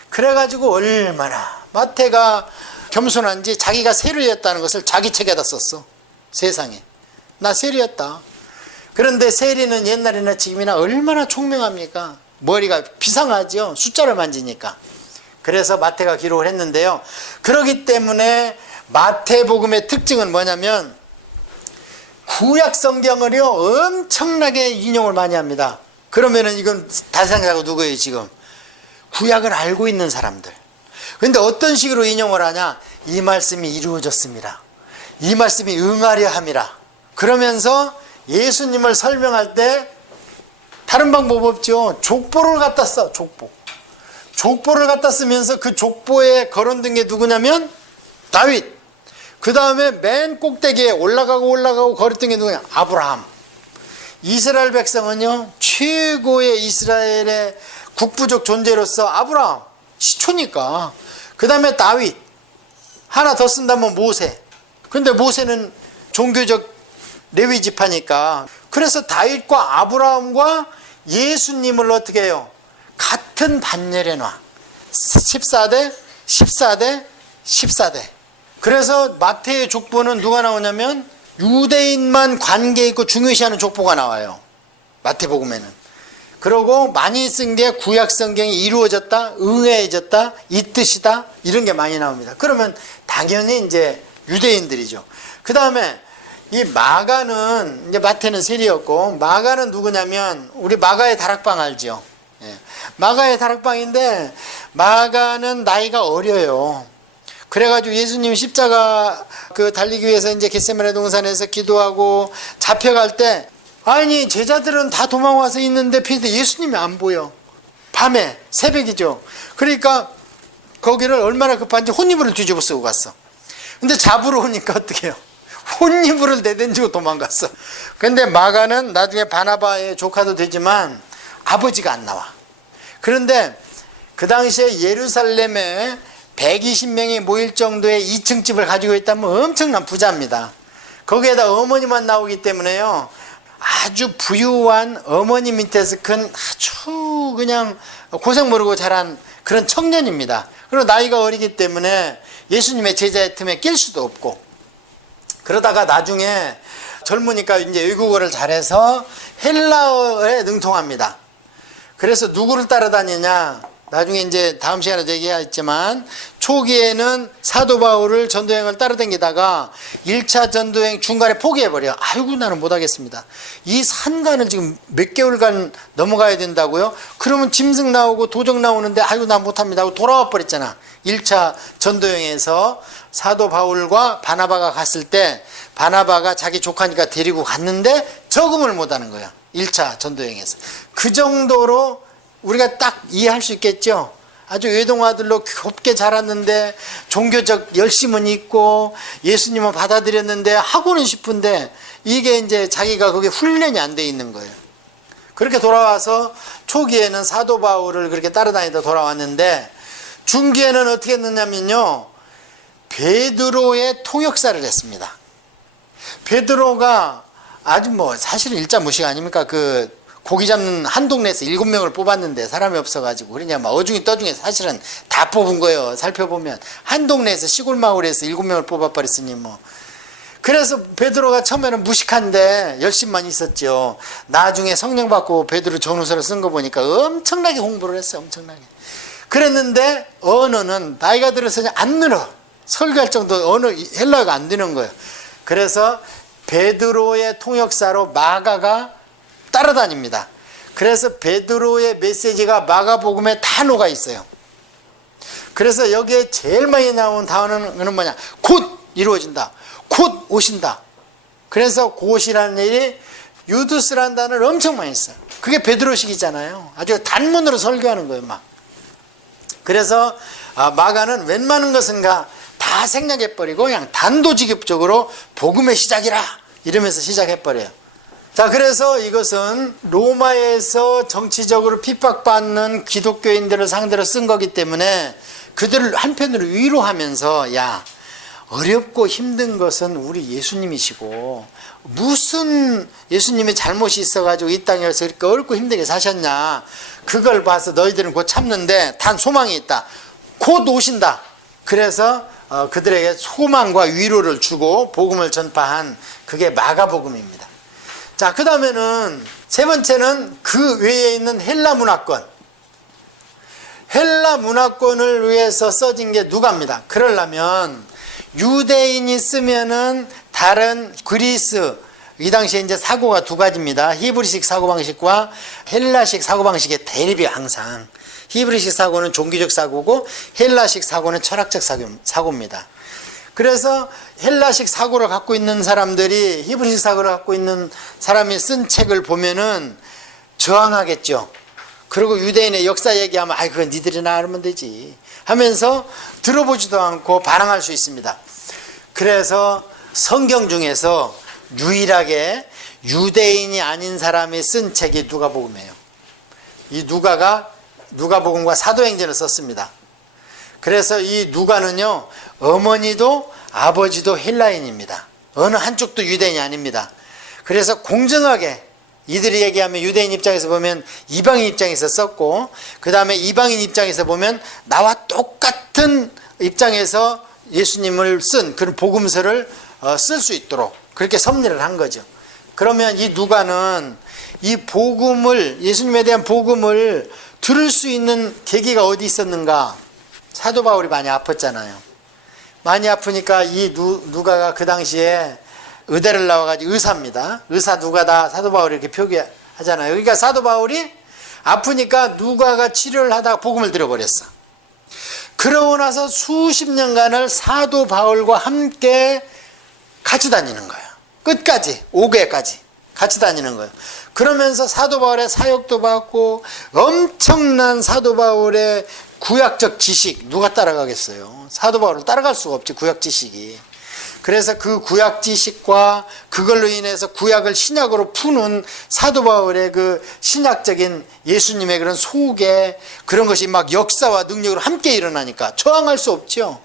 그래가지고 얼마나 마태가 겸손한지 자기가 세리였다는 것을 자기 책에다 썼어. 세상에 나 세리였다. 그런데 세리는 옛날이나 지금이나 얼마나 총명합니까? 머리가 비상하죠. 숫자를 만지니까. 그래서 마태가 기록을 했는데요. 그렇기 때문에 마태복음의 특징은 뭐냐면 구약 성경을요 엄청나게 인용을 많이 합니다. 그러면은 이건 대상자가 누구예요? 지금 구약을 알고 있는 사람들. 근데 어떤 식으로 인용을 하냐? 이 말씀이 이루어졌습니다. 이 말씀이 응하려 함이라. 그러면서 예수님을 설명할 때 다른 방법 없죠. 족보를 갖다 써. 족보를 갖다 쓰면서 그 족보에 거론된 게 누구냐면 다윗. 그 다음에 맨 꼭대기에 올라가고 거렸던 게 누구냐? 아브라함. 이스라엘 백성은요, 최고의 이스라엘의 국부적 존재로서 아브라함, 시초니까. 그 다음에 다윗. 하나 더 쓴다면 모세. 근데 모세는 종교적 레위 지파니까. 그래서 다윗과 아브라함과 예수님을 어떻게 해요? 같은 반열에 놔. 14대, 14대, 14대. 그래서 마태의 족보는 누가 나오냐면 유대인만 관계 있고 중요시하는 족보가 나와요. 마태복음에는. 그리고 많이 쓴 게 구약 성경이 이루어졌다, 응해졌다, 이 뜻이다, 이런 게 많이 나옵니다. 그러면 당연히 이제 유대인들이죠. 그 다음에 이 마가는, 이제 마태는 셀이었고, 마가는 누구냐면 우리 마가의 다락방 알죠? 예. 마가의 다락방인데 마가는 나이가 어려요. 그래가지고 예수님 십자가 달리기 위해서 이제 겟세마네 동산에서 기도하고 잡혀갈 때, 아니 제자들은 다 도망와서 있는데 예수님이 안 보여. 밤에 새벽이죠. 그러니까 거기를 얼마나 급한지 혼이불을 뒤집어 쓰고 갔어. 근데 잡으러 오니까 어떻게 해요? 혼이불을 내던지고 도망갔어. 근데 마가는 나중에 바나바의 조카도 되지만 아버지가 안 나와. 그런데 그 당시에 예루살렘에 120명이 모일 정도의 2층 집을 가지고 있다면 엄청난 부자입니다. 거기에다 어머니만 나오기 때문에요, 아주 부유한 어머니 밑에서 큰 아주 그냥 고생 모르고 자란 그런 청년입니다. 그리고 나이가 어리기 때문에 예수님의 제자의 틈에 낄 수도 없고, 그러다가 나중에 젊으니까 이제 외국어를 잘해서 헬라어에 능통합니다. 그래서 누구를 따라다니냐? 나중에 이제 다음 시간에 얘기하겠지만, 초기에는 사도 바울을 전도여행을 따라다니다가 1차 전도여행 중간에 포기해버려요. 아이고 나는 못하겠습니다. 이 산간을 지금 몇 개월간 넘어가야 된다고요? 그러면 짐승 나오고 도적 나오는데 아이고 나 못합니다 하고 돌아와 버렸잖아. 1차 전도여행에서 사도 바울과 바나바가 갔을 때 바나바가 자기 조카니까 데리고 갔는데 적응을 못하는 거야. 1차 전도여행에서. 그 정도로 우리가 딱 이해할 수 있겠죠. 아주 외동아들로 곱게 자랐는데 종교적 열심은 있고 예수님은 받아들였는데 하고는 싶은데 이게 이제 자기가 거기에 훈련이 안 돼 있는 거예요. 그렇게 돌아와서 초기에는 사도 바울을 그렇게 따라다니다 돌아왔는데, 중기에는 어떻게 했느냐면요, 베드로의 통역사를 했습니다. 베드로가 아주 사실은 일자무식 아닙니까? 고기 잡는 한 동네에서 7명을 뽑았는데 사람이 없어가지고, 그러냐 어중이 떠중에 사실은 다 뽑은 거예요. 살펴보면 한 동네에서 시골 마을에서 7명을 뽑아버렸으니 그래서 베드로가 처음에는 무식한데 열심만 있었죠. 나중에 성령 받고 베드로 전후서를 쓴 거 보니까 엄청나게 공부를 했어요. 엄청나게. 그랬는데 언어는 나이가 들어서 안 늘어. 설교할 정도 언어 헬라어가 안 되는 거예요. 그래서 베드로의 통역사로 마가가 따라다닙니다. 그래서 베드로의 메시지가 마가복음에 다 녹아 있어요. 그래서 여기에 제일 많이 나온 단어는 뭐냐? 곧 이루어진다. 곧 오신다. 그래서 곧이라는 일이 유두스라는 단어를 엄청 많이 써요. 그게 베드로식이잖아요. 아주 단문으로 설교하는 거예요, 막. 그래서 마가는 웬만한 것은 다 생략해버리고 그냥 단도직입적으로 복음의 시작이라 이러면서 시작해버려요. 자, 그래서 이것은 로마에서 정치적으로 핍박받는 기독교인들을 상대로 쓴 거기 때문에 그들을 한편으로 위로하면서, 야, 어렵고 힘든 것은 우리 예수님이시고 무슨 예수님의 잘못이 있어가지고 이 땅에서 이렇게 어렵고 힘들게 사셨냐, 그걸 봐서 너희들은 곧 참는데 단 소망이 있다. 곧 오신다. 그래서 그들에게 소망과 위로를 주고 복음을 전파한 그게 마가복음입니다. 자, 그 다음에는 세 번째는 그 외에 있는 헬라 문화권. 헬라 문화권을 위해서 써진 게 누가입니다. 그러려면 유대인이 쓰면은 다른 그리스, 이 당시에 이제 사고가 두 가지입니다. 히브리식 사고방식과 헬라식 사고방식의 대립이 항상. 히브리식 사고는 종교적 사고고 헬라식 사고는 철학적 사고입니다. 그래서 헬라식 사고를 갖고 있는 사람들이 히브리식 사고를 갖고 있는 사람이 쓴 책을 보면은 저항하겠죠. 그리고 유대인의 역사 얘기하면 아이 그건 니들이나 알면 되지 하면서 들어보지도 않고 반항할 수 있습니다. 그래서 성경 중에서 유일하게 유대인이 아닌 사람이 쓴 책이 누가복음이에요. 이 누가가 누가복음과 사도행전을 썼습니다. 그래서 이 누가는요, 어머니도 아버지도 헬라인입니다. 어느 한쪽도 유대인이 아닙니다. 그래서 공정하게 이들이 얘기하면 유대인 입장에서 보면 이방인 입장에서 썼고, 그 다음에 이방인 입장에서 보면 나와 똑같은 입장에서 예수님을 쓴 그런 복음서를 쓸 수 있도록 그렇게 섭리를 한 거죠. 그러면 이 누가는 이 복음을, 예수님에 대한 복음을 들을 수 있는 계기가 어디 있었는가? 사도 바울이 많이 아팠잖아요. 많이 아프니까 이 누가가 그 당시에 의대를 나와가지고 의사입니다. 의사 누가다 사도 바울이 이렇게 표기하잖아요. 그러니까 사도 바울이 아프니까 누가가 치료를 하다가 복음을 들어버렸어. 그러고 나서 수십 년간을 사도 바울과 함께 같이 다니는 거예요. 끝까지 5개까지 같이 다니는 거예요. 그러면서 사도 바울의 사역도 받고 엄청난 사도 바울의 구약적 지식, 누가 따라가겠어요? 사도 바울을 따라갈 수가 없지, 구약 지식이. 그래서 그 구약 지식과 그걸로 인해서 구약을 신약으로 푸는 사도 바울의 그 신약적인 예수님의 그런 소개, 그런 것이 막 역사와 능력으로 함께 일어나니까 저항할 수 없죠.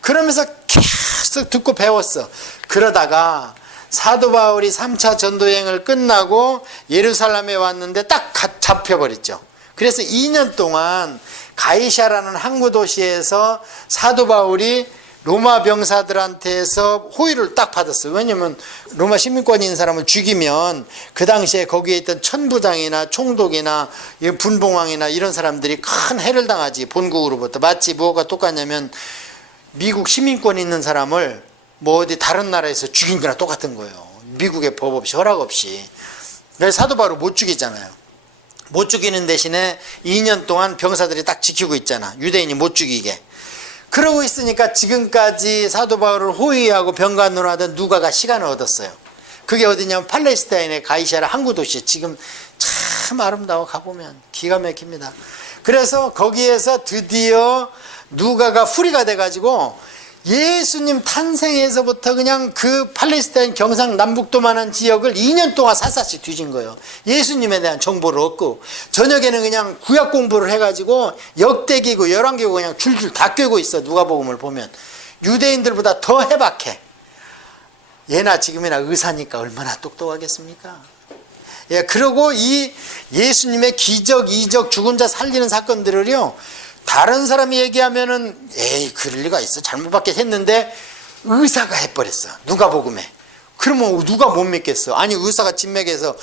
그러면서 계속 듣고 배웠어. 그러다가 사도 바울이 3차 전도여행을 끝나고 예루살렘에 왔는데 딱 잡혀버렸죠. 그래서 2년 동안 가이샤라는 항구 도시에서 사도 바울이 로마 병사들한테서 호의를 딱 받았어요. 왜냐면 로마 시민권인 사람을 죽이면 그 당시에 거기에 있던 천부장이나 총독이나 분봉왕이나 이런 사람들이 큰 해를 당하지, 본국으로부터. 마치 뭐가 똑같냐면 미국 시민권 있는 사람을 뭐 어디 다른 나라에서 죽인 거나 똑같은 거예요. 미국의 법 없이, 허락 없이. 그래서 사도 바울을 못 죽이잖아요. 못 죽이는 대신에 2년 동안 병사들이 딱 지키고 있잖아. 유대인이 못 죽이게. 그러고 있으니까 지금까지 사도 바울을 호위하고 병간으로 하던 누가가 시간을 얻었어요. 그게 어디냐면 팔레스타인의 가이샤라 항구 도시. 지금 참 아름다워, 가보면 기가 막힙니다. 그래서 거기에서 드디어 누가가 후리가 돼가지고 예수님 탄생에서부터 그냥 그 팔레스타인 경상남북도만한 지역을 2년 동안 샅샅이 뒤진 거예요. 예수님에 대한 정보를 얻고, 저녁에는 그냥 구약 공부를 해가지고 역대기고 열왕기고 그냥 줄줄 다 꿰고 있어. 누가복음을 보면 유대인들보다 더 해박해. 예나 지금이나 의사니까 얼마나 똑똑하겠습니까? 예, 그리고 이 예수님의 기적, 이적, 죽은 자 살리는 사건들을요, 다른 사람이 얘기하면은 에이 그럴 리가 있어, 잘못밖에 했는데 의사가 해버렸어, 누가복음에. 그러면 누가 못 믿겠어? 아니 의사가 진맥해서.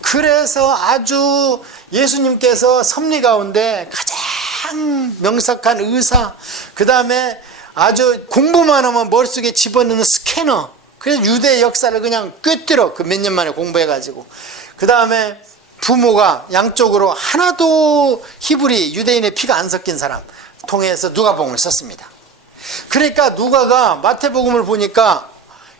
그래서 아주 예수님께서 섭리 가운데 가장 명석한 의사, 그 다음에 아주 공부만 하면 머릿속에 집어넣는 스캐너, 그래서 유대 역사를 그냥 꿰뚫어, 그 몇 년 만에 공부해가지고. 그 다음에 부모가 양쪽으로 하나도 히브리 유대인의 피가 안 섞인 사람 통해서 누가복음을 썼습니다. 그러니까 누가가 마태복음을 보니까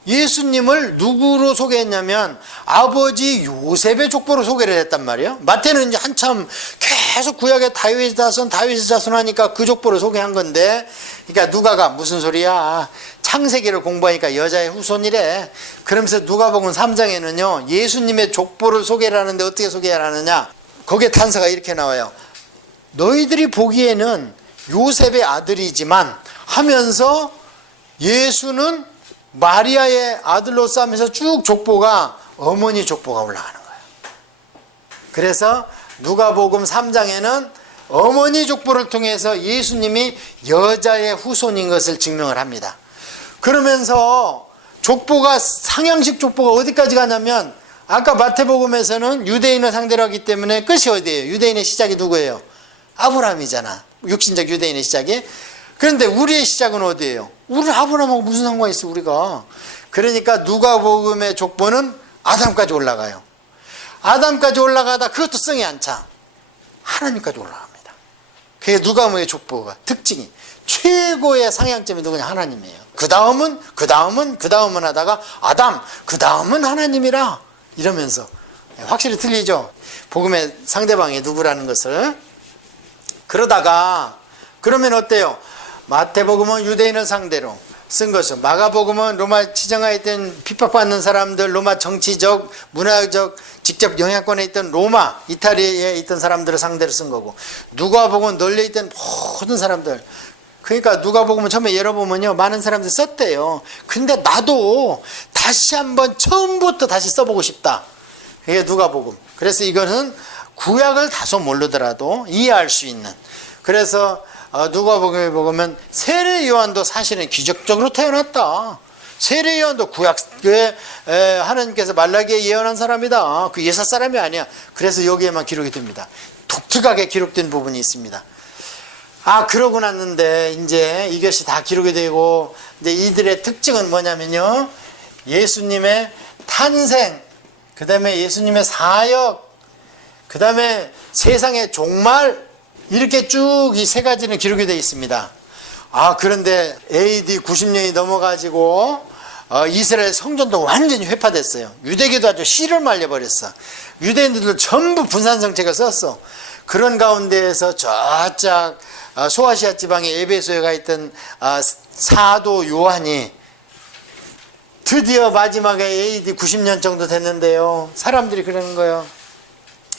예수님을 누구로 소개했냐면 아버지 요셉의 족보로 소개를 했단 말이에요. 마태는 이제 한참 계속 구약의 다윗의 자손 하니까 그 족보를 소개한 건데, 그러니까 누가가 무슨 소리야, 창세기를 공부하니까 여자의 후손이래. 그러면서 누가복음 3장에는요 예수님의 족보를 소개를 하는데 어떻게 소개를 하느냐, 거기에 단서가 이렇게 나와요. 너희들이 보기에는 요셉의 아들이지만 하면서 예수는 마리아의 아들로서 하면서 쭉 족보가, 어머니 족보가 올라가는 거예요. 그래서 누가복음 3장에는 어머니 족보를 통해서 예수님이 여자의 후손인 것을 증명을 합니다. 그러면서 족보가, 상향식 족보가 어디까지 가냐면, 아까 마태복음에서는 유대인을 상대로 하기 때문에 끝이 어디예요? 유대인의 시작이 누구예요? 아브라함이잖아, 육신적 유대인의 시작이. 그런데 우리의 시작은 어디예요? 우리는 아브라함하고 무슨 상관이 있어, 우리가. 그러니까 누가복음의 족보는 아담까지 올라가요. 아담까지 올라가다 그것도 성이 안 차. 하나님까지 올라갑니다. 그게 누가복음의 족보가 특징이 최고의 상향점이 누구냐? 하나님이에요. 그 다음은 하다가 아담, 그 다음은 하나님이라 이러면서 확실히 틀리죠. 복음의 상대방이 누구라는 것을. 그러다가 그러면 어때요? 마태복음은 유대인을 상대로 쓴 것은, 마가복음은 로마 지정하에 있던 핍박받는 사람들, 로마 정치적, 문화적 직접 영향권에 있던 로마, 이탈리아에 있던 사람들을 상대로 쓴 거고, 누가복음은 널려있던 모든 사람들. 그러니까 누가복음은 처음에 열어보면요, 많은 사람들이 썼대요. 근데 나도 다시 한번 처음부터 다시 써보고 싶다. 그게 누가복음. 그래서 이거는 구약을 다소 모르더라도 이해할 수 있는. 그래서 누가복음에 보면 세례 요한도 사실은 기적적으로 태어났다. 세례 요한도 구약에 하나님께서 말라기에 예언한 사람이다. 그 예사 사람이 아니야. 그래서 여기에만 기록이 됩니다. 독특하게 기록된 부분이 있습니다. 그러고 났는데 이제 이것이 다 기록이 되고, 이제 이들의 특징은 뭐냐면요, 예수님의 탄생, 그 다음에 예수님의 사역, 그 다음에 세상의 종말, 이렇게 쭉 이 세 가지는 기록이 되어 있습니다. 그런데 AD 90년이 넘어가지고 이스라엘 성전도 완전히 회파됐어요. 유대교도 아주 씨를 말려버렸어. 유대인들도 전부 분산정책을 썼어. 그런 가운데에서 저짝 소아시아 지방의 에베소에 가 있던 사도 요한이 드디어 마지막에 AD 90년 정도 됐는데요, 사람들이 그러는 거예요.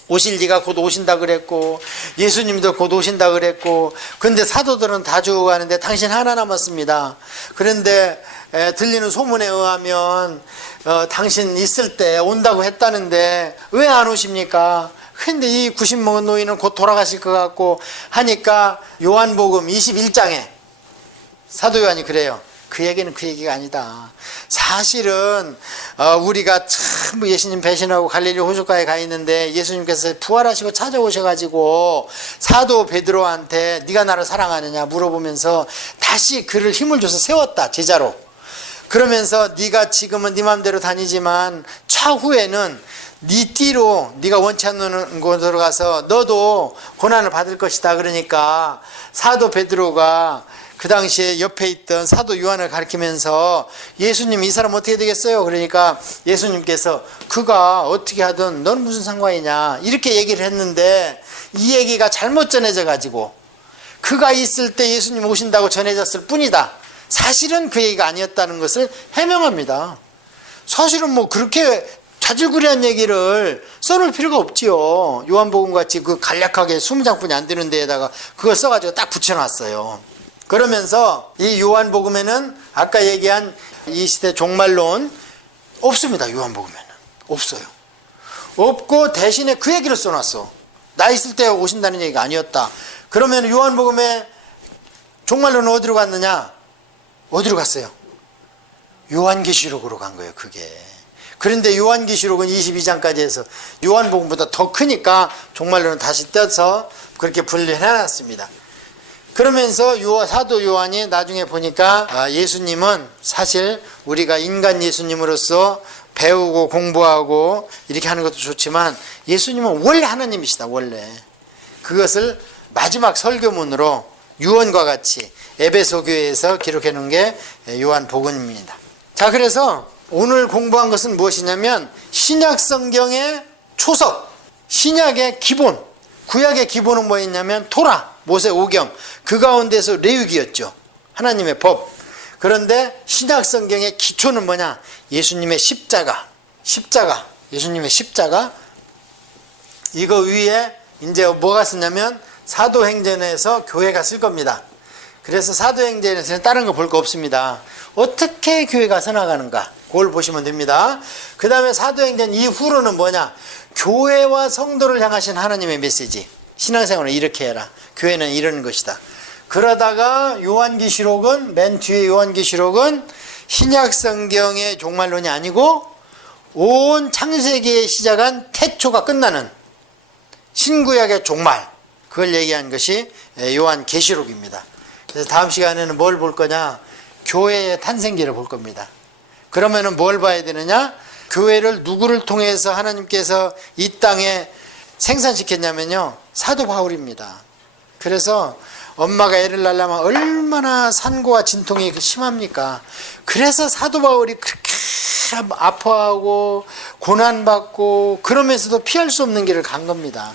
오실 리가 곧 오신다 그랬고, 예수님도 곧 오신다 그랬고, 근데 사도들은 다 죽어가는데 당신 하나 남았습니다. 그런데 들리는 소문에 의하면 당신 있을 때 온다고 했다는데 왜 안 오십니까? 근데 이 90 먹은 노인은 곧 돌아가실 것 같고 하니까 요한복음 21장에 사도 요한이 그래요. 그 얘기는 그 얘기가 아니다. 사실은 우리가 참 예수님 배신하고 갈릴리 호숫가에 가 있는데 예수님께서 부활하시고 찾아오셔가지고 사도 베드로한테 네가 나를 사랑하느냐 물어보면서 다시 그를 힘을 줘서 세웠다, 제자로. 그러면서 네가 지금은 네 맘대로 다니지만 차후에는 네 띠로 네가 원치 않는 곳으로 가서 너도 고난을 받을 것이다. 그러니까 사도 베드로가 그 당시에 옆에 있던 사도 요한을 가리키면서 예수님, 이 사람 어떻게 되겠어요? 그러니까 예수님께서 그가 어떻게 하든 넌 무슨 상관이냐 이렇게 얘기를 했는데, 이 얘기가 잘못 전해져 가지고 그가 있을 때 예수님 오신다고 전해졌을 뿐이다. 사실은 그 얘기가 아니었다는 것을 해명합니다. 사실은 뭐 그렇게 자질구레한 얘기를 써놓을 필요가 없지요. 요한복음 같이 그 간략하게 20장뿐이 안 되는 데에다가 그걸 써가지고 딱 붙여놨어요. 그러면서 이 요한복음에는 아까 얘기한 이 시대 종말론 없습니다. 요한복음에는 없어요. 없고 대신에 그 얘기를 써놨어. 나 있을 때 오신다는 얘기가 아니었다. 그러면 요한복음에 종말론은 어디로 갔느냐? 어디로 갔어요? 요한계시록으로 간 거예요. 그게. 그런데 요한계시록은 22장까지 해서 요한복음보다 더 크니까 종말론은 다시 떼서 그렇게 분리해놨습니다. 그러면서 사도 요한이 나중에 보니까 예수님은 사실 우리가 인간 예수님으로서 배우고 공부하고 이렇게 하는 것도 좋지만 예수님은 원래 하나님이시다. 원래 그것을 마지막 설교문으로 유언과 같이 에베소 교회에서 기록해 놓은 게 요한복음입니다. 자, 그래서 오늘 공부한 것은 무엇이냐면 신약 성경의 초석, 신약의 기본, 구약의 기본은 뭐였냐면 토라, 모세 오경, 그 가운데서 레위기였죠. 하나님의 법. 그런데 신약 성경의 기초는 뭐냐? 예수님의 십자가, 예수님의 십자가. 이거 위에 이제 뭐가 쓰냐면 사도행전에서 교회가 쓸 겁니다. 그래서 사도행전에서는 다른 거 볼 거 없습니다. 어떻게 교회가 서나가는가 그걸 보시면 됩니다. 그 다음에 사도행전 이후로는 뭐냐? 교회와 성도를 향하신 하나님의 메시지. 신앙생활을 이렇게 해라. 교회는 이런 것이다. 그러다가 요한계시록은, 맨 뒤에 요한계시록은 신약 성경의 종말론이 아니고 온 창세기에 시작한 태초가 끝나는 신구약의 종말, 그걸 얘기한 것이 요한계시록입니다. 그래서 다음 시간에는 뭘 볼 거냐? 교회의 탄생기를 볼 겁니다. 그러면은 뭘 봐야 되느냐? 교회를 누구를 통해서 하나님께서 이 땅에 생산시켰냐면요, 사도 바울입니다. 그래서 엄마가 애를 낳으려면 얼마나 산고와 진통이 심합니까? 그래서 사도 바울이 그렇게 아파하고 고난받고 그러면서도 피할 수 없는 길을 간 겁니다.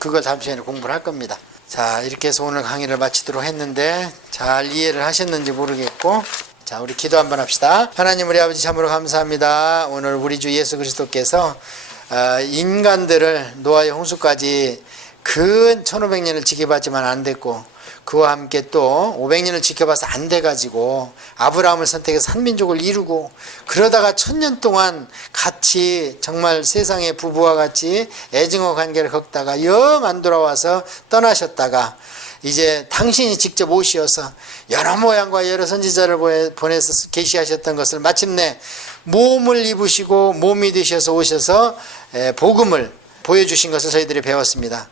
그걸 다음 시간에 공부를 할 겁니다. 자, 이렇게 해서 오늘 강의를 마치도록 했는데 잘 이해를 하셨는지 모르겠고, 자, 우리 기도 한번 합시다. 하나님 우리 아버지 참으로 감사합니다. 오늘 우리 주 예수 그리스도께서 인간들을 노아의 홍수까지 근 1500년을 지켜봤지만 안 됐고, 그와 함께 또 500년을 지켜봐서 안 돼가지고 아브라함을 선택해서 한민족을 이루고, 그러다가 1000년 동안 같이 정말 세상의 부부와 같이 애증어 관계를 걷다가 영 안 돌아와서 떠나셨다가 이제 당신이 직접 오시어서 여러 모양과 여러 선지자를 보내서 계시하셨던 것을 마침내 몸을 입으시고 몸이 되셔서 오셔서 복음을 보여주신 것을 저희들이 배웠습니다.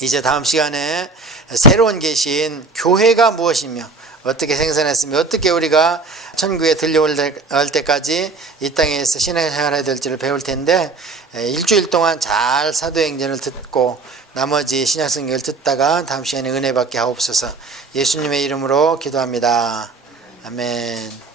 이제 다음 시간에 새로운 계시인 교회가 무엇이며 어떻게 생산했으며 어떻게 우리가 천국에 들려올 때까지 이 땅에서 신앙생활해야 될지를 배울 텐데, 일주일 동안 잘 사도행전을 듣고 나머지 신약성경을 듣다가 다음 시간에 은혜 받게 하옵소서. 예수님의 이름으로 기도합니다. 아멘.